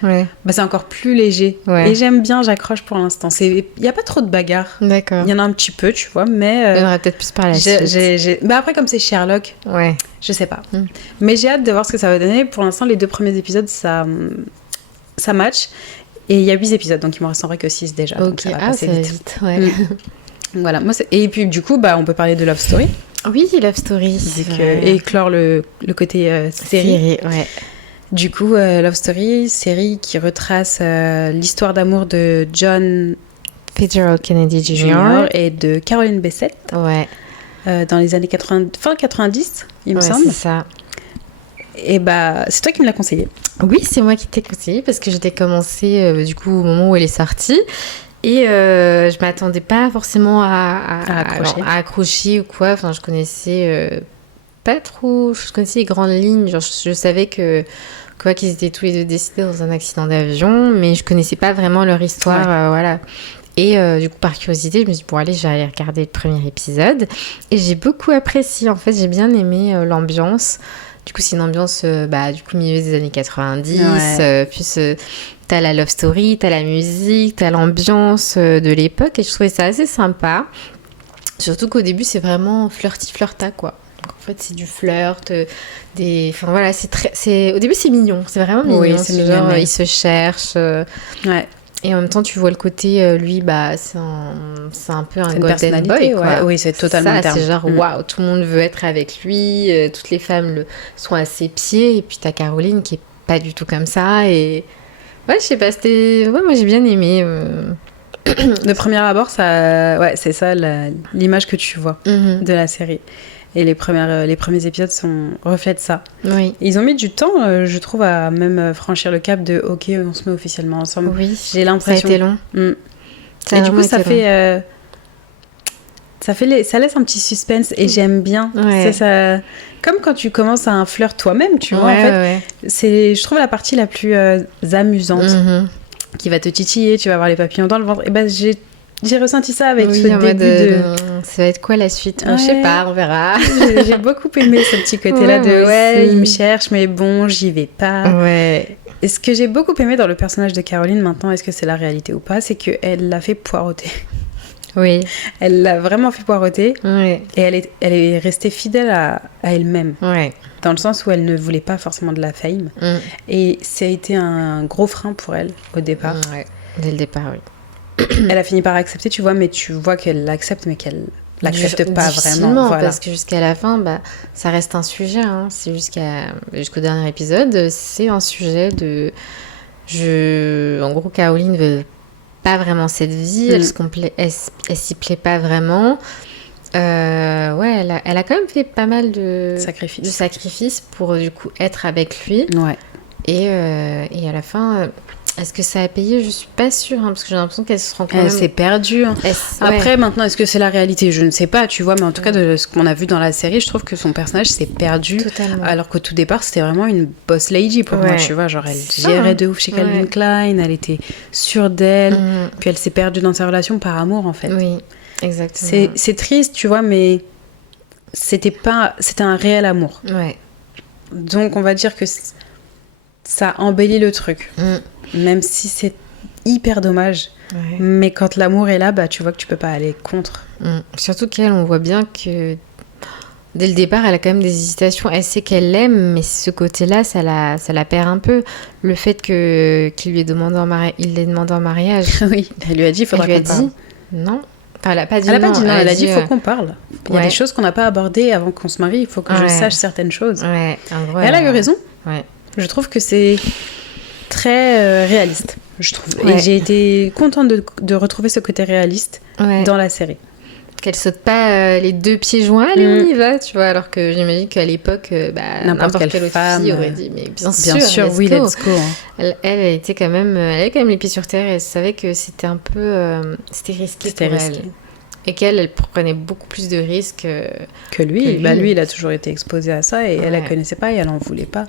c'est encore plus léger. Et j'aime bien, j'accroche pour l'instant. Il n'y a pas trop de bagarres. D'accord. Il y en a un petit peu, tu vois, mais... Il y en aura peut-être plus par la suite. Après, comme c'est Sherlock, je sais pas. Mais j'ai hâte de voir ce que ça va donner. Pour l'instant, les 2 premiers épisodes, ça match. Et il y a 8 épisodes, donc il m'en reste en vrai que 6 déjà. Donc ça va passer vite. Voilà, et puis du coup, on peut parler de Love Story. Oui, Love Story. Et éclore le côté série. Ouais. Du coup, Love Story, série qui retrace l'histoire d'amour de John Fitzgerald Kennedy Jr. et de Caroline Bessette. Ouais. Dans les années 90, il me semble. C'est ça. Et c'est toi qui me l'as conseillé. Oui, c'est moi qui t'ai conseillé parce que j'étais commencé du coup au moment où elle est sortie. Et je m'attendais pas forcément à accrocher ou quoi. Enfin, je connaissais pas trop. Je connaissais les grandes lignes. Genre, je savais qu'ils étaient tous les deux décédés dans un accident d'avion, mais je connaissais pas vraiment leur histoire. Voilà. Et du coup, par curiosité, je me suis dit, bon, allez, je vais aller regarder le premier épisode. Et j'ai beaucoup apprécié. En fait, j'ai bien aimé l'ambiance. Du coup, c'est une ambiance du coup, milieu des années 90. Plus t'as la love story, t'as la musique, t'as l'ambiance de l'époque. Et je trouvais ça assez sympa. Surtout qu'au début, c'est vraiment flirty-flirta, quoi. Donc, en fait, c'est du flirt, Enfin, voilà, au début, c'est mignon. C'est vraiment mignon. Oui, c'est mignon. Genre, ils se cherchent. Et en même temps, tu vois le côté, lui, c'est un peu un golden boy, quoi. Oui, c'est totalement le terme. C'est genre, waouh, tout le monde veut être avec lui, toutes les femmes sont à ses pieds, et puis t'as Caroline qui est pas du tout comme ça, et... Ouais, je sais pas, moi j'ai bien aimé. De premier abord, c'est ça l'image que tu vois de la série. Et les premiers épisodes reflètent ça. Oui. Ils ont mis du temps, je trouve, à même franchir le cap de OK, on se met officiellement ensemble. Oui, j'ai l'impression. Ça a été long. Et du coup, ça laisse un petit suspense et j'aime bien. Ouais. Ça, comme quand tu commences un flirt toi-même, tu vois. En fait, c'est, je trouve, la partie la plus amusante qui va te titiller, tu vas avoir les papillons dans le ventre. Et j'ai ressenti ça avec ce début de... Ça va être quoi la suite? Je sais pas, on verra. J'ai beaucoup aimé ce petit côté-là il me cherche, mais bon, j'y vais pas. Ouais. Et ce que j'ai beaucoup aimé dans le personnage de Caroline, maintenant, est-ce que c'est la réalité ou pas, c'est qu'elle l'a fait poireauter. Oui. Elle l'a vraiment fait poireauter. Oui. Et elle est restée fidèle à elle-même. Ouais. Dans le sens où elle ne voulait pas forcément de la fame. Et ça a été un gros frein pour elle au départ. Ouais. Dès le départ, oui. Elle a fini par accepter, tu vois, mais tu vois qu'elle l'accepte, mais qu'elle l'accepte pas vraiment. Voilà. Parce que jusqu'à la fin, ça reste un sujet. C'est jusqu'au dernier épisode, c'est un sujet de... En gros, Caroline veut pas vraiment cette vie, elle s'y plaît pas vraiment. Elle a quand même fait pas mal de sacrifices pour du coup être avec lui. Ouais. Et à la fin... Est-ce que ça a payé? Je suis pas sûre, parce que j'ai l'impression qu'elle se rend quand même... Elle s'est perdue. Après, maintenant, est-ce que c'est la réalité? Je ne sais pas, tu vois, mais en tout cas, de ce qu'on a vu dans la série, je trouve que son personnage s'est perdu. Totalement. Alors qu'au tout départ, c'était vraiment une boss lady pour moi, tu vois. Genre, elle gérait de ouf chez Calvin Klein, elle était sûre d'elle, puis elle s'est perdue dans sa relation par amour, en fait. Oui, exactement. C'est triste, tu vois, mais c'était un réel amour. Ouais. Donc, on va dire que ça embellit le truc. Même si c'est hyper dommage. Ouais. Mais quand l'amour est là, bah, tu vois que tu peux pas aller contre. Surtout qu'elle, on voit bien que dès le départ, elle a quand même des hésitations. Elle sait qu'elle l'aime, mais ce côté-là, ça la perd un peu. Le fait qu'il lui ait demandé il l'ait demandé en mariage. Oui, elle lui a dit, il faudra qu'on parle. Non. Enfin, elle a pas dit non. Elle a dit, il faut qu'on parle. Il y a des choses qu'on n'a pas abordées avant qu'on se marie. Il faut que je sache certaines choses. Ouais, en gros, et elle a eu raison. Ouais. Je trouve que c'est très réaliste, je trouve. Ouais. Et j'ai été contente de retrouver ce côté réaliste dans la série. Qu'elle saute pas les deux pieds joints, allez, on y va, tu vois. Alors que j'imagine qu'à l'époque, n'importe quelle autre fille aurait dit, mais bien sûr, oui, let's go. Elle était quand même, elle avait quand même les pieds sur terre et elle savait que c'était un peu, c'était risqué pour elle. Et qu'elle prenait beaucoup plus de risques que lui. Bah, lui, il a toujours été exposé à ça et elle la connaissait pas et elle en voulait pas.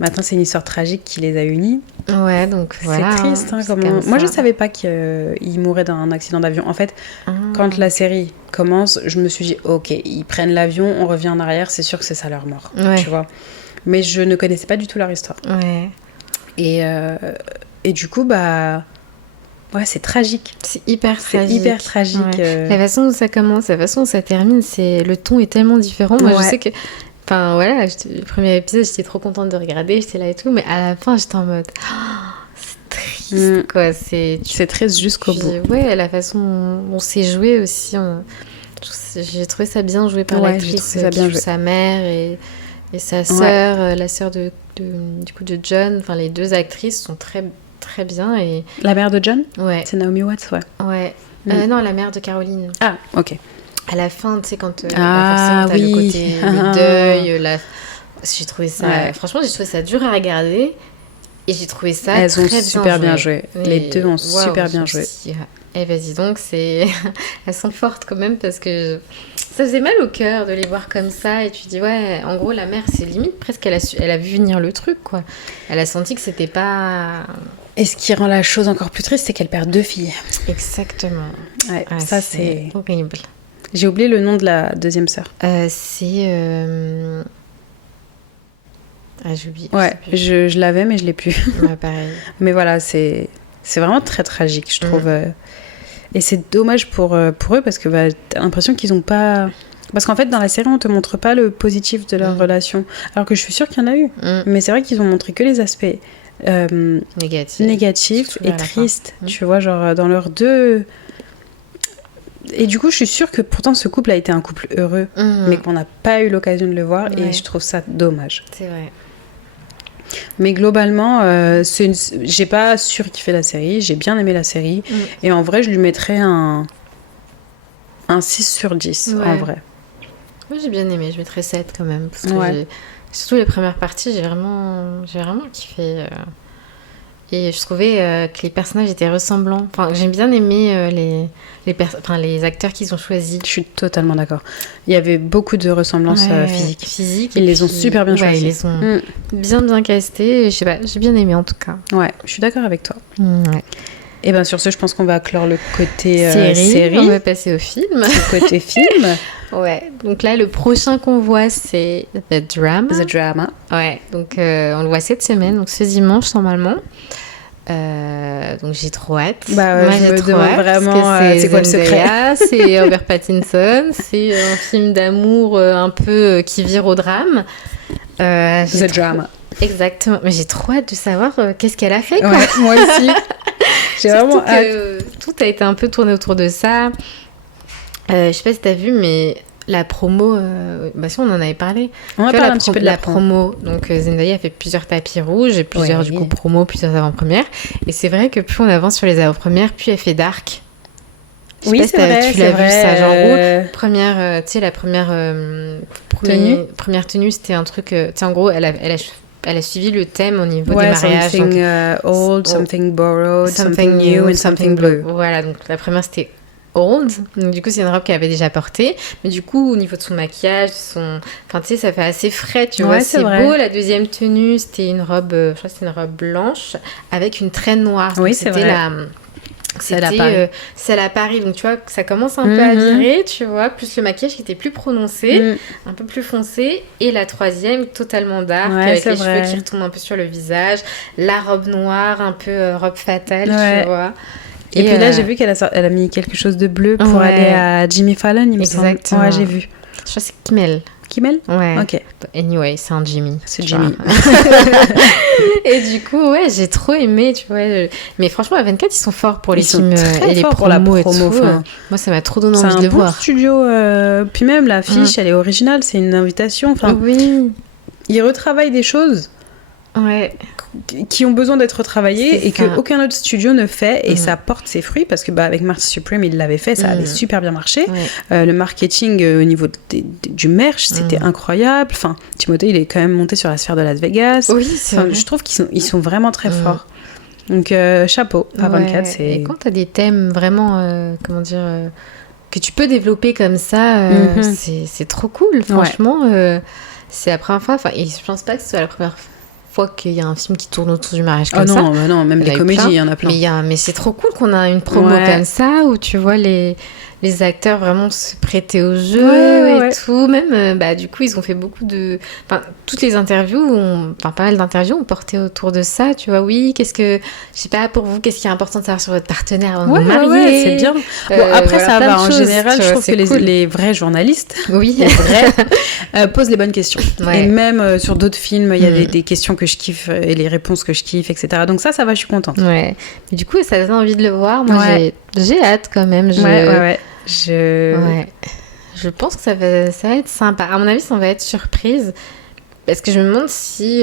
Maintenant, c'est une histoire tragique qui les a unis. Ouais, donc voilà. C'est triste. Moi, je savais pas qu'il mourait dans un accident d'avion. En fait, quand la série commence, je me suis dit, ok, ils prennent l'avion, on revient en arrière, c'est sûr que c'est ça leur mort. Tu vois. Mais je ne connaissais pas du tout leur histoire. Ouais. Et du coup, bah... Ouais, c'est tragique. C'est hyper tragique. C'est hyper tragique. Ouais. La façon où ça commence, la façon où ça termine, le ton est tellement différent. Moi, je sais que... Enfin, voilà, le premier épisode, j'étais trop contente de regarder, j'étais là et tout, mais à la fin, j'étais en mode... c'est triste, quoi. C'est triste jusqu'au bout. Ouais, la façon dont c'est joué aussi, j'ai trouvé ça bien joué par l'actrice qui joue sa mère et sa sœur, la sœur du coup de John. Enfin, les deux actrices sont très, très bien. Et... La mère de John? Ouais. C'est Naomi Watts, ouais. Ouais. Non, la mère de Caroline. Ah, ok. À la fin, tu sais, quand t'as le côté le deuil, j'ai trouvé ça... Ouais. Franchement, j'ai trouvé ça dur à regarder. Et j'ai trouvé ça Elles ont super bien joué. Les deux ont super bien joué. Et vas-y donc, elles sont fortes quand même parce que ça faisait mal au cœur de les voir comme ça. Et tu dis, ouais, en gros, la mère, c'est limite presque, elle a vu venir le truc, quoi. Elle a senti que c'était pas... Et ce qui rend la chose encore plus triste, c'est qu'elle perd 2 filles. Exactement. Ouais, ça, c'est horrible. J'ai oublié le nom de la deuxième sœur. C'est... Ah, j'ai oublié. Ouais, je l'avais, mais je l'ai plus. Ouais, pareil. Mais voilà, c'est vraiment très tragique, je trouve. Et c'est dommage pour eux, parce que t'as l'impression qu'ils n'ont pas... Parce qu'en fait, dans la série, on te montre pas le positif de leur relation. Alors que je suis sûre qu'il y en a eu. Mais c'est vrai qu'ils ont montré que les aspects négatifs et tristes. Tu vois, genre dans leurs deux... Et du coup, je suis sûre que pourtant ce couple a été un couple heureux, mais qu'on n'a pas eu l'occasion de le voir, et je trouve ça dommage. C'est vrai. Mais globalement, j'ai pas surkiffé la série, j'ai bien aimé la série, et en vrai, je lui mettrais un 6 sur 10, en vrai. Moi, j'ai bien aimé, je mettrais 7 quand même, parce que surtout les premières parties, j'ai vraiment kiffé. Et je trouvais que les personnages étaient ressemblants. Enfin, j'ai bien aimé les acteurs qu'ils ont choisis. Je suis totalement d'accord. Il y avait beaucoup de ressemblances physiques. Ils les ont super bien choisis. Ils les ont bien castés. Je sais pas, j'ai bien aimé en tout cas. Ouais, je suis d'accord avec toi. Ouais. Et bien sur ce, je pense qu'on va clore le côté série. On va passer au film. Le côté film. Ouais, donc là, le prochain qu'on voit, c'est The Drama. The Drama. Ouais, donc on le voit cette semaine, donc ce dimanche normalement. Donc j'ai trop hâte. Moi, je me demande vraiment c'est quoi le secret. C'est Robert Pattinson, c'est un film d'amour un peu qui vire au drame. The Drama. Exactement, mais j'ai trop hâte de savoir qu'est-ce qu'elle a fait, quoi. Ouais, moi aussi. J'ai vraiment hâte. Tout a été un peu tourné autour de ça. Je sais pas si t'as vu, mais la promo, si on en avait parlé. On a parlé un petit peu de la promo. Donc Zendaya a fait plusieurs tapis rouges et plusieurs du coup promos, plusieurs avant-premières. Et c'est vrai que plus on avance sur les avant-premières, plus elle fait dark. Oui, c'est vrai. Tu l'as vu ça, genre gros, première, tu sais, la première tenue, c'était un truc, tu sais, en gros, elle a elle a suivi le thème au niveau des mariages. Something old, something borrowed, something new and something blue. Voilà, donc la première c'était old, donc du coup c'est une robe qu'elle avait déjà portée, mais du coup au niveau de son maquillage, enfin tu sais, ça fait assez frais, tu vois, c'est beau. La deuxième tenue, c'était une robe, je crois que c'était une robe blanche avec une traîne noire. Oui, c'est vrai. Celle à Paris, donc tu vois, ça commence un peu à virer, tu vois, plus le maquillage qui était plus prononcé, un peu plus foncé, et la troisième totalement dark, avec les cheveux qui retombent un peu sur le visage, la robe noire, un peu robe fatale, tu vois. Et puis là, j'ai vu qu'elle a mis quelque chose de bleu pour aller à Jimmy Fallon, il me semble. Exactement. Ouais, j'ai vu. Je crois que c'est Kimmel. Kimmel ? Ouais. Ok. Anyway, c'est un Jimmy. C'est Jimmy. Et du coup, ouais, j'ai trop aimé, tu vois. Mais franchement, à 24, ils sont forts pour les films et les promos et tout. Moi, ça m'a trop donné envie de le voir. C'est un bon studio. Puis même, l'affiche, elle est originale. C'est une invitation. Enfin, oui. Ils retravaillent des choses qui ont besoin d'être retravaillées et qu'aucun autre studio ne fait. Et ça porte ses fruits parce que avec Marty Supreme, il l'avait fait. Ça avait super bien marché. Le marketing au niveau du merch, c'était incroyable. Enfin, Timothée, il est quand même monté sur la sphère de Las Vegas. Oui, c'est vrai. Je trouve qu'ils sont vraiment très forts. Donc, chapeau. À 24, c'est... Et quand tu as des thèmes vraiment, comment dire... que tu peux développer comme ça, c'est trop cool. Franchement, c'est la première fois. Enfin, et je pense pas que ce soit la première fois qu'il y a un film qui tourne autour du mariage comme ça. Non, même les comédies, il y en a plein. Mais c'est trop cool qu'on a une promo comme ça où tu vois les acteurs vraiment se prêter au jeu et tout. Même, du coup, ils ont fait beaucoup de... Enfin, toutes les interviews, pas mal d'interviews ont porté autour de ça. Tu vois, je sais pas, pour vous, qu'est-ce qui est important de savoir sur votre partenaire avant de vous marier. Ouais, c'est bien. Bon, après, ça va. En général, je trouve que les vrais journalistes, posent les bonnes questions. Et même sur d'autres films, il y a des questions que je kiffe et les réponses que je kiffe, etc. Donc ça va, je suis contente. Ouais. Mais du coup, ça donne envie de le voir. Moi, j'ai hâte quand même. Je pense que ça va être sympa. À mon avis, ça va être surprise. Parce que je me demande si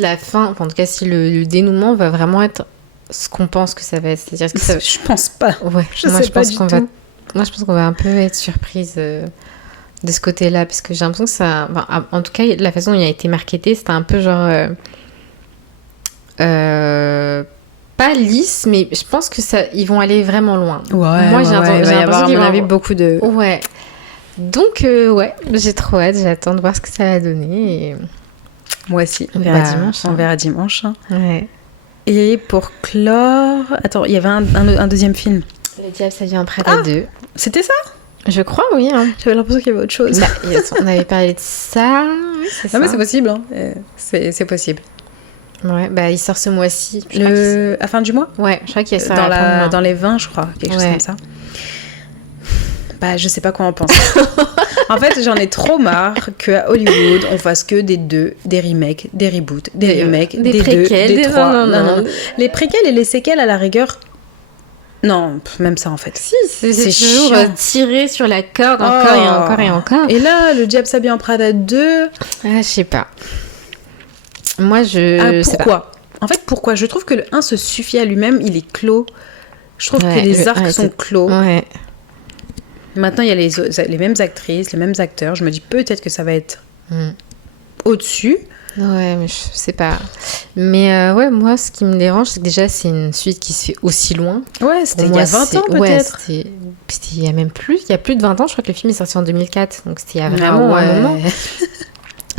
la fin, enfin, en tout cas, si le dénouement va vraiment être ce qu'on pense que ça va être. C'est-à-dire que je pense pas. Ouais, je pense qu'on va un peu être surprise de ce côté-là. Parce que j'ai l'impression que ça. Enfin, en tout cas, la façon dont il a été marketé, c'était un peu genre. Pas lisse, mais je pense que ils vont aller vraiment loin. Moi, j'ai l'impression qu'il va y avoir beaucoup de... Ouais. Donc, j'ai trop hâte. J'attends de voir ce que ça va donner. Et... Moi aussi. On verra dimanche. On verra dimanche. Ouais. Et pour clore... Attends, il y avait un deuxième film. Le diable, ça vient en Prada 2. C'était ça ? Je crois, oui. Hein. J'avais l'impression qu'il y avait autre chose. On avait parlé de ça. Oui, c'est ça. Mais c'est possible. Hein. C'est possible. Ouais, il sort ce mois-ci. À fin du mois ? Ouais, je crois qu'il y a dans les 20, je crois, quelque chose comme ça. Je sais pas quoi en penser. En fait, j'en ai trop marre qu'à Hollywood, on fasse que des remakes, des reboots, des remakes, des préquels, des 3. Non. Les préquels et les séquelles, à la rigueur... Non, même ça en fait. Si, c'est toujours tiré sur la corde encore et encore et encore. Et là, le diable s'habille en Prada 2... je sais pas. Moi, je sais pas. En fait, pourquoi ? Je trouve que le 1 se suffit à lui-même, il est clos. Je trouve que les arcs sont clos. Ouais. Maintenant, il y a les mêmes actrices, les mêmes acteurs. Je me dis peut-être que ça va être au-dessus. Ouais, mais je sais pas. Mais moi, ce qui me dérange, c'est que déjà, c'est une suite qui se fait aussi loin. Ouais, c'était il y a 20 ans peut-être. C'était il y a même plus. Il y a plus de 20 ans, je crois que le film est sorti en 2004. Donc, c'était il y a vraiment un moment.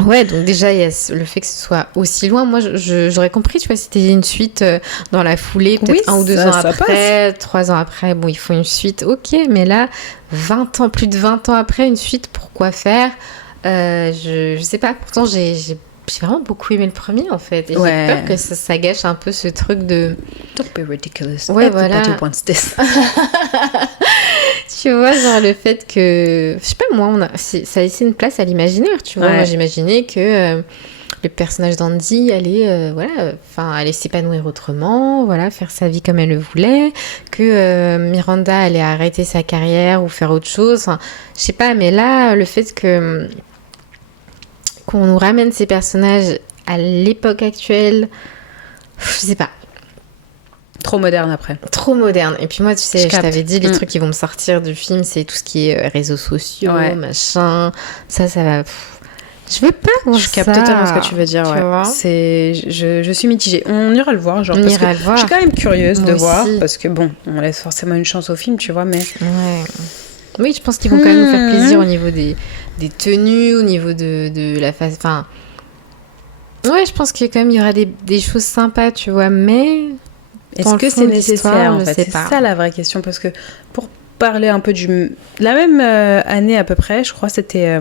Ouais, donc déjà, il y a le fait que ce soit aussi loin. Moi, j'aurais compris, tu vois, si c'était une suite dans la foulée, peut-être 1 ou 2 ans après, 3 ans après, bon, il faut une suite, ok, mais là, plus de 20 ans après, une suite, pourquoi faire ? Je sais pas, pourtant, j'ai vraiment beaucoup aimé le premier, en fait, et j'ai peur que ça gâche un peu ce truc de... Don't be ridiculous. Ouais, voilà. Tu vois, genre le fait que... Je sais pas, moi, ça a laissé une place à l'imaginaire, tu vois. Moi, j'imaginais que le personnage d'Andy allait, allait s'épanouir autrement, faire sa vie comme elle le voulait, que Miranda allait arrêter sa carrière ou faire autre chose. Enfin, je sais pas, mais là, le fait qu'on nous ramène ces personnages à l'époque actuelle, je sais pas. Trop moderne après. Trop moderne. Et puis moi, tu sais, je t'avais dit, les trucs qui vont me sortir du film, c'est tout ce qui est réseaux sociaux, machin. Ça va... Je veux pas voir ça. Je capte totalement ce que tu veux dire, tu vois. Je suis mitigée. On ira le voir, genre, On parce ira que le voir. je suis quand même curieuse Moi de aussi. voir, parce que bon, on laisse forcément une chance au film, tu vois, mais... Ouais. Oui, je pense qu'ils vont quand même nous faire plaisir au niveau des tenues, au niveau de la face... Enfin... Ouais, je pense qu'il y aura des choses sympas, tu vois, mais... Est-ce que c'est nécessaire, en fait? C'est ça la vraie question, parce que pour parler un peu la même année à peu près, je crois, c'était...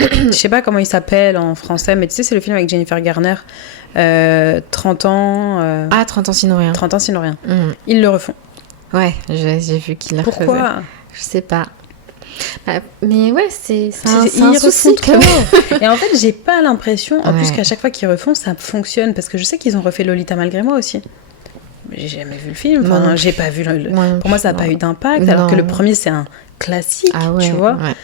je sais pas comment il s'appelle en français, mais tu sais, c'est le film avec Jennifer Garner, 30 ans... 30 ans sinon rien. 30 ans sinon rien. Ils le refont. Ouais, j'ai vu qu'ils le refaisaient. Pourquoi? Je sais pas. Mais ouais, c'est ils un refont souci trop. Et en fait, j'ai pas l'impression, en plus Ouais. qu'à chaque fois qu'ils refont, ça fonctionne, parce que je sais qu'ils ont refait Lolita malgré moi aussi. Mais j'ai jamais vu le film, Moi enfin, non j'ai plus. pas vu Moi non pour moi, plus, ça n'a pas non. eu d'impact, alors que Non. le premier, c'est un classique, Ah ouais, tu vois. ouais.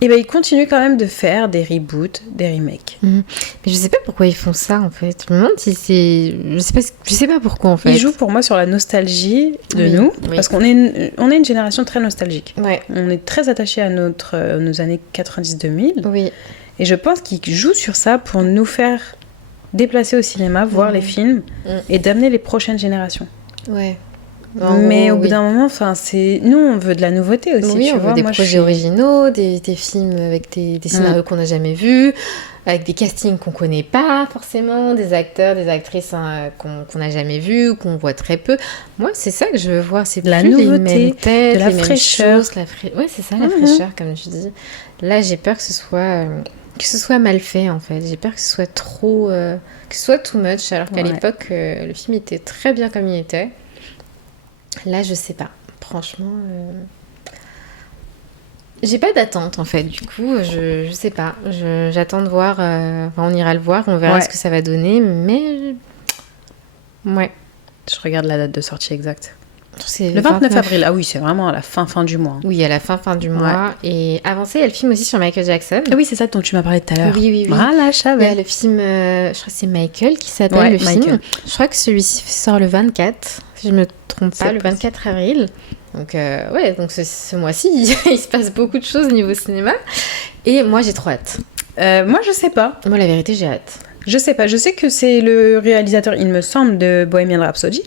Et ben ils continuent quand même de faire des reboots, des remakes. Mais je sais pas pourquoi ils font ça en fait. Je me demande si c'est. Je sais pas pourquoi en fait. Ils jouent pour moi sur la nostalgie de Oui, nous, oui. parce qu'on est une génération très nostalgique. Ouais. On est très attachés à nos années 90-2000. Oui. Et je pense qu'ils jouent sur ça pour nous faire déplacer au cinéma, voir les films et d'amener les prochaines générations. Ouais. Mais au bout d'un moment, nous, on veut de la nouveauté aussi. Oui, tu on vois, veut des moi, projets originaux, des films avec des scénarios qu'on n'a jamais vus, avec des castings qu'on connaît pas forcément, des acteurs, des actrices qu'on n'a jamais vus, qu'on voit très peu. Moi, c'est ça que je veux voir, c'est de la plus nouveauté, les mêmes têtes, de la les mêmes fraîcheur. choses, ouais, c'est ça, la fraîcheur, comme tu dis. Là, j'ai peur que ce soit mal fait en fait. J'ai peur que ce soit trop, que ce soit too much, alors qu'à l'époque, le film était très bien comme il était. Là, je sais pas. Franchement, j'ai pas d'attente en fait. Du coup, je sais pas. J'attends de voir. On ira le voir, on verra ce que ça va donner. Mais ouais. Je regarde la date de sortie exacte. C'est le 29 avril. Ah oui, c'est vraiment à la fin du mois. Oui, à la fin du mois. Et avant ça, il y a le film aussi sur Michael Jackson. Ah oui, c'est ça dont tu m'as parlé tout à l'heure. Oui. Voilà, je savais. Il y a le film, je crois que c'est Michael qui s'appelle film. Je crois que celui-ci sort le 24, si je me trompe pas, le 24 avril. Donc, donc ce mois-ci, il se passe beaucoup de choses au niveau cinéma. Et moi, j'ai trop hâte. Moi, je sais pas. Moi, la vérité, j'ai hâte. Je sais pas. Je sais que c'est le réalisateur, il me semble, de Bohemian Rhapsody.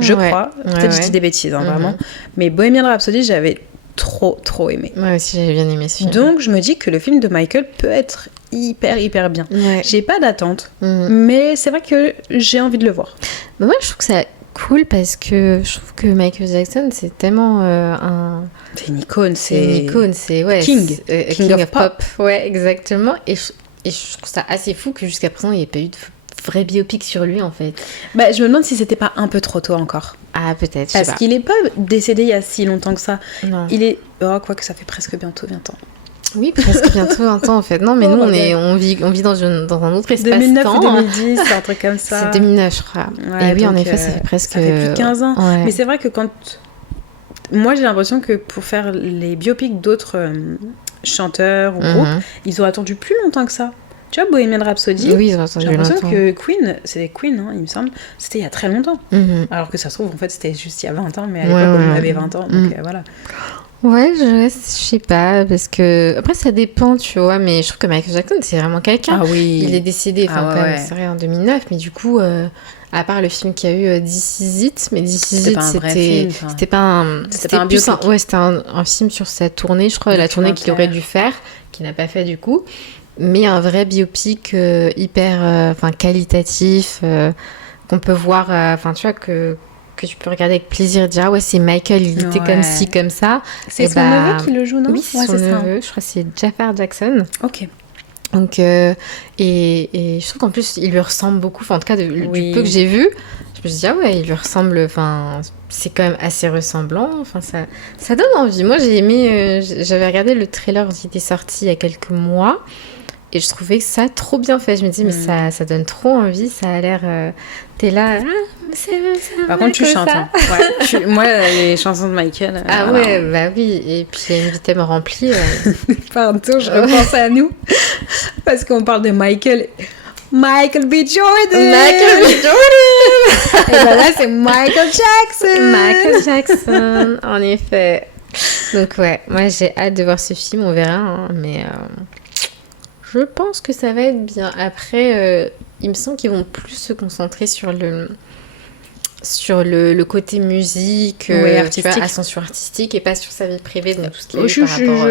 Je crois. Peut-être je dis des bêtises, vraiment. Mais Bohemian Rhapsody, j'avais trop aimé. Moi aussi, j'avais bien aimé ce film. Donc, je me dis que le film de Michael peut être hyper bien. Ouais. J'ai pas d'attente, mais c'est vrai que j'ai envie de le voir. Mais moi, je trouve que c'est cool parce que je trouve que Michael Jackson, c'est tellement c'est une icône, c'est King of Pop. Ouais, exactement. Et je trouve ça assez fou que jusqu'à présent, il n'y ait pas eu de vrai biopic sur lui, en fait. Bah, je me demande si c'était pas un peu trop tôt encore. Ah, peut-être. Parce qu'il est pas décédé il y a si longtemps que ça. Non. Il est... Oh, quoi que ça fait presque bientôt 20 ans. Oui, presque bientôt 20 ans, en fait. Non, mais nous, on vit dans un autre espace-temps. 2009 ou 2010, c'est un truc comme ça. C'est 2009, je crois. Ouais, et oui, en effet, ça fait presque... Ça fait plus de 15 ans. Ouais. Mais c'est vrai que quand... Moi, j'ai l'impression que pour faire les biopics d'autres chanteurs ou groupes, ils ont attendu plus longtemps que ça. Tu vois, Bohemian Rhapsody, oui, ils ont attendu j'ai l'impression longtemps. que c'était Queen, il me semble, c'était il y a très longtemps. Alors que ça se trouve, en fait, c'était juste il y a 20 ans, mais à l'époque, on avait 20 ans, donc voilà. Ouais, je sais pas, parce que... Après, ça dépend, tu vois, mais je trouve que Michael Jackson, c'est vraiment quelqu'un. Ah oui. Il est décédé, c'est vrai, en 2009, mais du coup... à part le film qu'il y a eu This Is It, mais This Is It, c'était pas un biopic. Ouais, c'était un film sur sa tournée, je crois, la tournée qu'il aurait dû faire, qu'il n'a pas fait du coup. Mais un vrai biopic hyper qualitatif, qu'on peut voir, tu vois, que tu peux regarder avec plaisir et dire ah ouais, c'est Michael, il était comme ci, comme ça. C'est son neveu qui le joue, non? Oui, c'est son neveu, je crois que c'est Jafar Jackson. Ok. Donc, et je trouve qu'en plus, il lui ressemble beaucoup, en tout cas, du peu que j'ai vu, je me suis dit, ah ouais, il lui ressemble, c'est quand même assez ressemblant, ça donne envie. Moi, j'ai aimé, j'avais regardé le trailer qui était sorti il y a quelques mois, et je trouvais que ça trop bien fait. Je me dis, mais ça donne trop envie, ça a l'air, t'es là, c'est par contre, tu chantes. Hein. Ouais, moi, les chansons de Michael. Ah ouais, bah oui, et puis il y a une vitesse remplie. Pardon, je repense à nous, parce qu'on parle de Michael B. Jordan. Et ben là, c'est Michael Jackson, en effet. Donc ouais, moi j'ai hâte de voir ce film, on verra, hein, mais Je pense que ça va être bien. Après, il me semble qu'ils vont plus se concentrer sur le côté musique, Ouais, tu vois, artistique. ascension artistique et pas sur sa vie privée, donc tout ce qui est par rapport...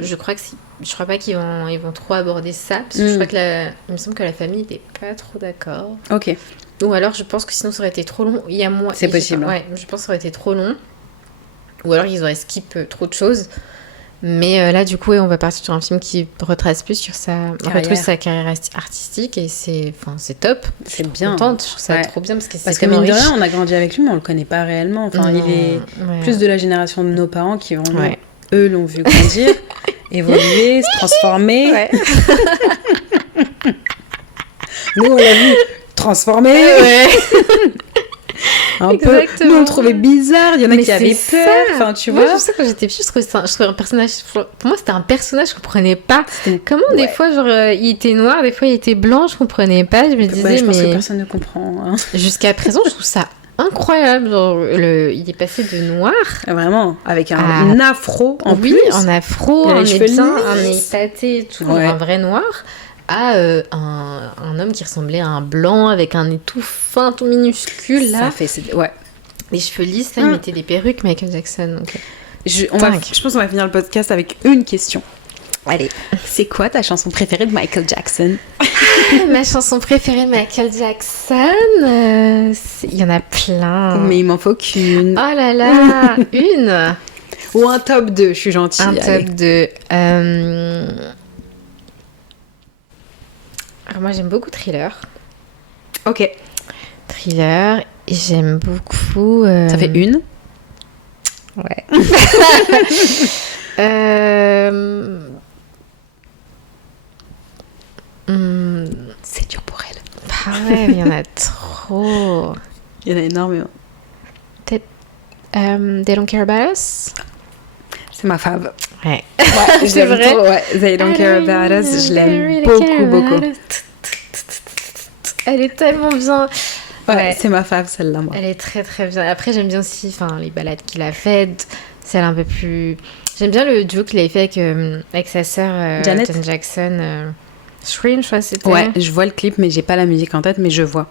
Je crois que je crois pas qu'ils vont trop aborder ça, parce que je crois que il me semble que la famille n'était pas trop d'accord. Ok. Ou alors je pense que sinon ça aurait été trop long. C'est possible. Ouais, je pense que ça aurait été trop long. Ou alors ils auraient skip trop de choses. Mais là, du coup, on va partir sur un film qui retrace plus sur sa carrière artistique et c'est top. C'est bien. Contente, je trouve ça trop bien parce que parce que mine de rien, on a grandi avec lui, mais on le connaît pas réellement. Enfin, Non, il est plus de la génération de nos parents qui vraiment, eux, l'ont vu grandir, évoluer, se transformer. Ouais. Nous, on l'a vu transformer. Ouais. Un peu. Nous, on le trouvait bizarre. Il y en a qui avaient peur. Enfin, tu vois. Moi, je sais, quand j'étais petite, je trouvais un personnage. Pour moi, c'était un personnage, je comprenais pas. Comment, des fois, genre, il était noir, des fois, il était blanc, je comprenais pas. Je me disais, je pense que personne ne comprend. Hein. Jusqu'à présent, je trouve ça incroyable. Genre, il est passé de noir. Vraiment, avec un afro en plus. Oui, en afro, un nez bien, un nez épaté et tout, un vrai noir. À un homme qui ressemblait à un blanc avec un nez tout fin, tout minuscule là. Les cheveux lisses, là, il mettait des perruques, Michael Jackson. Donc... je pense qu'on va finir le podcast avec une question. Allez. C'est quoi ta chanson préférée de Michael Jackson? Ma chanson préférée de Michael Jackson, il y en a plein. Mais il m'en faut qu'une. Oh là là, une. Ou un top 2, je suis gentille. Un top 2. Alors moi j'aime beaucoup Thriller. Ok. Thriller, et j'aime beaucoup... Ça fait une? Ouais. C'est dur pour elle. Ah ouais, il y en a trop. Il y en a énormément. They Don't Care About Us. C'est ma fave. Ouais. C'est vrai. Trop, ouais. They Don't Care About Us, je l'aime beaucoup. Elle est tellement bien. Ouais, c'est ma fave celle-là, moi. Elle est très très bien. Après, j'aime bien aussi les balades qu'il a faites. Celle un peu plus... J'aime bien le duo qu'il avait fait avec sa sœur Janet Jackson. Scream, je crois que c'était. Ouais, je vois le clip, mais j'ai pas la musique en tête, mais je vois.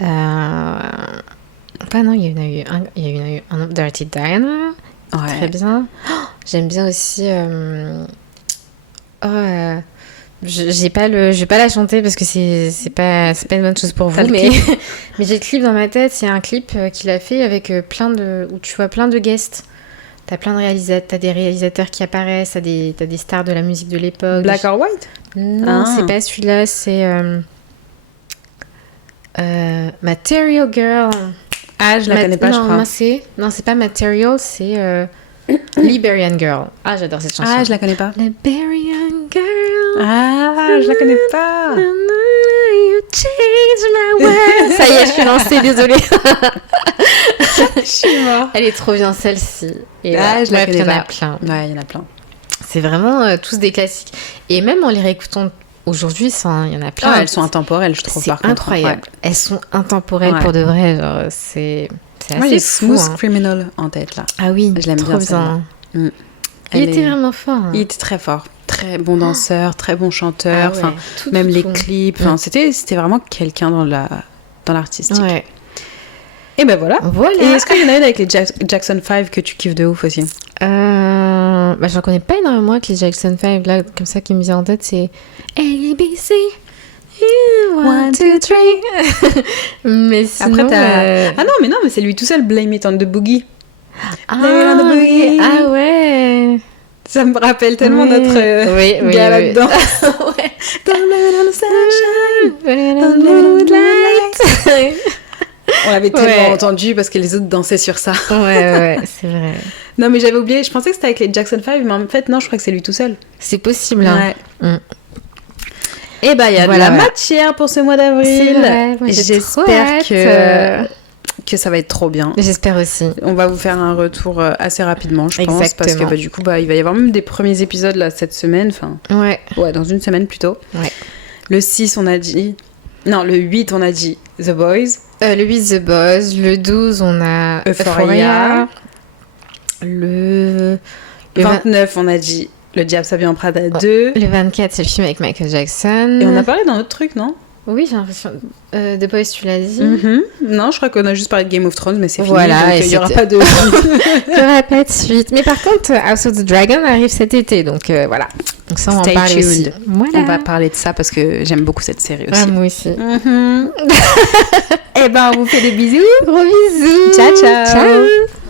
Non, il y en a eu un autre, Dirty Diana. Ouais. Très bien. Oh, j'aime bien aussi... je vais pas la chanter parce que c'est pas une bonne chose pour vous, mais j'ai le clip dans ma tête. C'est un clip qu'il a fait avec où tu vois plein de guests. T'as des réalisateurs qui apparaissent, t'as des stars de la musique de l'époque. Black or White? Non, c'est pas celui-là, c'est Material Girl. Ah, je la connais pas, je crois. Non, c'est pas Material, c'est Liberian Girl. Ah, j'adore cette chanson. Ah, je la connais pas. Liberian Girl. Ah, je la connais pas. You change my world. Ça y est, je suis lancée, désolée. Je suis morte. Elle est trop bien celle-ci. Et je la connais pas. Il y en a plein. Ouais, il y en a plein. C'est vraiment tous des classiques. Et même en les réécoutant aujourd'hui, il y en a plein. Ah, elles sont intemporelles, je trouve. C'est incroyable. Ouais. Elles sont intemporelles pour de vrai. Genre, c'est assez moi, j'ai fou. Smooth Criminal en tête, là. Ah oui, je l'aime trop bien. Il était vraiment fort. Hein. Il était très fort. Très bon danseur, très bon chanteur. Ah ouais, même les clips. C'était vraiment quelqu'un dans l'artistique. Ouais. Et ben voilà. Et est-ce qu'il y en a une avec les Jackson 5 que tu kiffes de ouf aussi? J'en connais pas énormément avec les Jackson 5. Là, comme ça, qui me vient en tête, c'est ABC. 1, 2, 3. Mais sinon... Après, Ah non, mais c'est lui tout seul, Blame It on the Boogie. Ah ouais. Ça me rappelle tellement notre gars là-dedans. Ouais. Don't blame it on the sunshine, don't blame it with light. On l'avait tellement entendu parce que les autres dansaient sur ça. Ouais, c'est vrai. Non, mais j'avais oublié, je pensais que c'était avec les Jackson 5, mais en fait, non, je crois que c'est lui tout seul. C'est possible, hein. Ouais. Et bah, il y a de la matière pour ce mois d'avril. J'espère que ça va être trop bien. J'espère aussi. On va vous faire un retour assez rapidement, je pense. Parce que du coup, il va y avoir même des premiers épisodes là, cette semaine. Ouais, dans une semaine plutôt. Ouais. Le 6, on a dit... Non, le 8, on a dit The Boys. Le 8, The Boys. Le 12, on a Euphoria. Le 29, on a dit Le Diable s'habille en Prada 2. Le 24, c'est le film avec Michael Jackson. Et on a parlé d'un autre truc, non? Oui, j'ai l'impression. The Boys, tu l'as dit. Non, je crois qu'on a juste parlé de Game of Thrones, mais c'est fini. Voilà, donc il n'y aura pas de... Il n'y aura pas de suite. Mais par contre, House of the Dragon arrive cet été, donc voilà. Donc ça, on va en parler aussi. Voilà. On va parler de ça parce que j'aime beaucoup cette série aussi. Ah, moi aussi. Eh ben, on vous fait des bisous. Gros bisous. Ciao, ciao. Ciao.